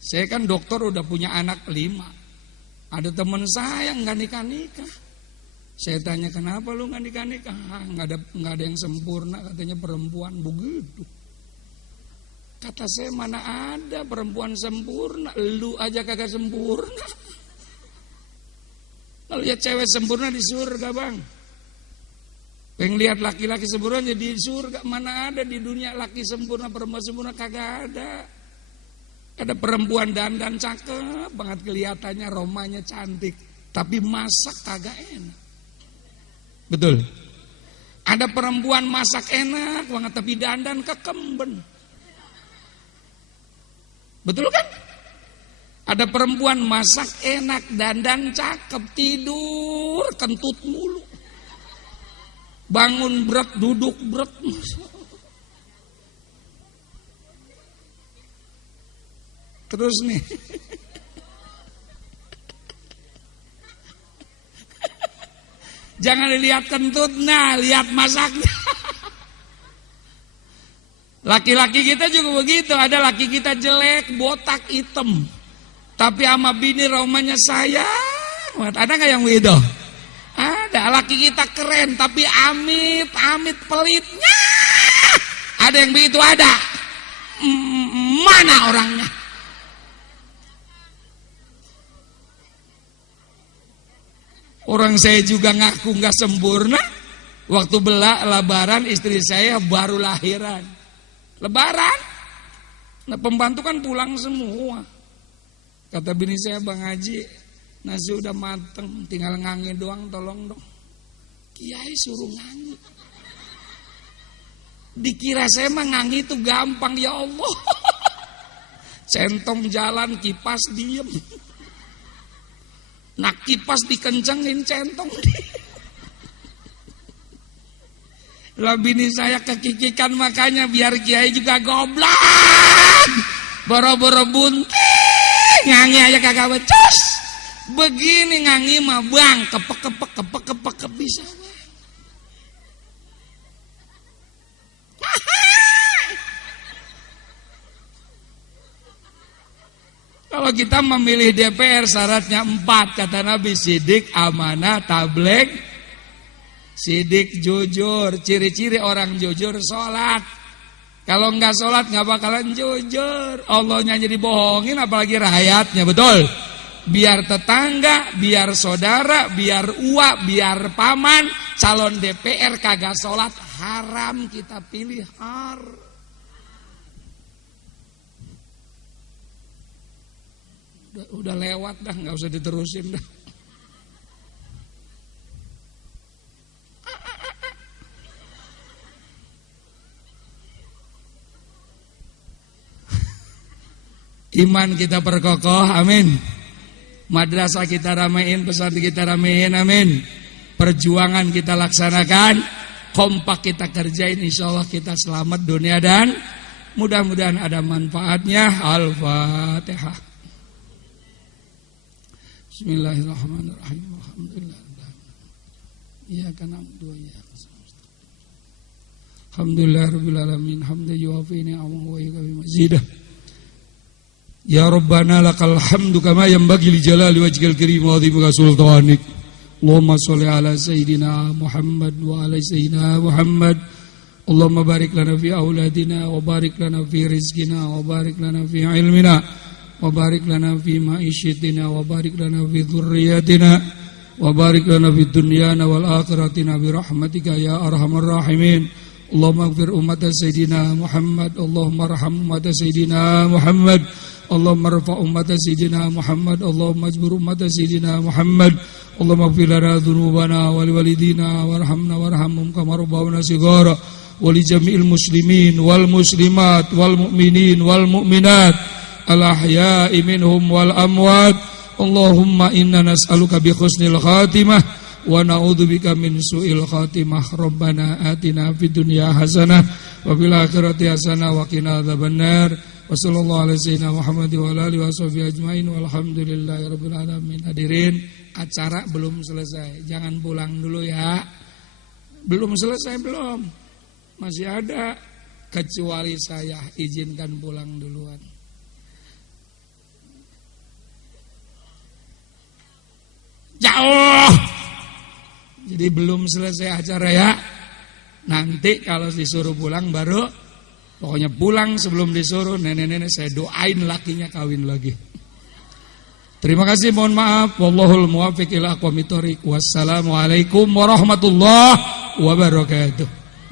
Saya kan dokter udah punya anak 5. Ada teman saya nggak nikah. Saya tanya kenapa lu nggak nikah? Nggak ada yang sempurna, katanya perempuan begitu. Kata saya mana ada perempuan sempurna, lu aja kagak sempurna. Kalau lihat cewek sempurna di surga bang. Pengen lihat laki-laki sempurna di surga, mana ada di dunia laki sempurna, perempuan sempurna, kagak ada. Ada perempuan dandan cakep banget kelihatannya, romanya cantik, tapi masak kagak enak. Betul. Ada perempuan masak enak banget tapi dandan kekemben. Betul kan? Ada perempuan masak enak, dandan cakep, tidur kentut mulu. Bangun berat, duduk berat. Terus nih. Jangan dilihat kentutnya, lihat masaknya. Laki-laki kita juga begitu. Ada laki kita jelek, botak, hitam, tapi sama bini romanya sayang. Ada nggak yang begitu? Ada. Laki kita keren, tapi amit pelitnya. Ada yang begitu, ada. Mana orangnya? Orang saya juga ngaku nggak sempurna. Waktu lebaran istri saya baru lahiran. Lebaran, nah pembantu kan pulang semua. Kata bini saya, Bang Haji, nasi udah mateng, tinggal ngangi doang, tolong dong. Kiai suruh ngangi. Dikira saya mah ngangi itu gampang, ya Allah. Centong jalan, kipas diem. Nah kipas dikencengin, centong diem. Lah bini saya kekikikan, makanya biar kiai juga goblok. Boro-boro bunting, ngangi aja kagak becus. Begini ngangi mah bang, kepek bisa bang. Kalau kita memilih DPR syaratnya 4, kata Nabi, sidik, amanah, tabligh. Sidik, jujur. Ciri-ciri orang jujur, sholat. Kalau enggak sholat enggak bakalan jujur. Allahnya jadi bohongin, apalagi rakyatnya, betul. Biar tetangga, biar saudara, biar uak, biar paman, calon DPR kagak sholat, haram kita pilih. Udah lewat dah, nggak usah diterusin dah. Iman kita perkokoh, amin. Madrasah kita ramein, pesantren kita ramein, amin. Perjuangan kita laksanakan, kompak kita kerjain, insya Allah kita selamat dunia dan mudah-mudahan ada manfaatnya. Al-Fatihah. Bismillahirrahmanirrahim. Alhamdulillah. Iyyaka na'budu wa iyyaka nasta'in. Alhamdulillahirabbil alamin. Hamdan yuwafi ni'amahu wa yukafi mazidah. Ya Rabbana lakal hamdu kama yanbaghi li jalali wajhikal karim wa 'azimi sultanik. Allahumma sholli ala sayidina Muhammad wa ala sayyidina Muhammad. Allahumma barik lana fi auladina wa barik lana fi rizqina wa barik lana fi ilmina wa barik lana fi ma'isyatina wa barik lana fi dhurriyyatina wa barik lana fi dunyana wal akhiratina bi rahmatika ya arhamar rahimin. Allahumma ighfir ummata sayyidina Muhammad. Allahumma arham ummata sayyidina Muhammad. Allahumma rfa ummata sayyidina Muhammad. Allahumma ajbur ummata sayyidina Muhammad. Allahumma ighfir lana dhunubana wa liwalidina warhamna warhamhum kama rabbawna shighara wa li jami'il muslimin wal muslimat wal mu'minin wal mu'minat al ahya'i minhum wal amwat. Allahumma inna nas'aluka bi husnil khatimah wa na'udzubika min su'il khatimah. Rabbana atina fid dunya hasanah wa fil akhirati hasanah wa qina adzabannar. Wassallallahu ala sayyidina Muhammad wa ala alihi washabihi ajmain walhamdulillahirabbil alamin. Hadirin, acara belum selesai. Jangan pulang dulu ya. Belum selesai belum. Masih ada, kecuali saya izinkan pulang duluan. Jauh. Jadi belum selesai acara ya. Nanti kalau disuruh pulang baru. Pokoknya pulang sebelum disuruh, nenek-nenek saya doain lakinya kawin lagi. Terima kasih, mohon maaf. Wallahul muwaffiq ila aqwamit thoriq. Wassalamualaikum warahmatullahi wabarakatuh.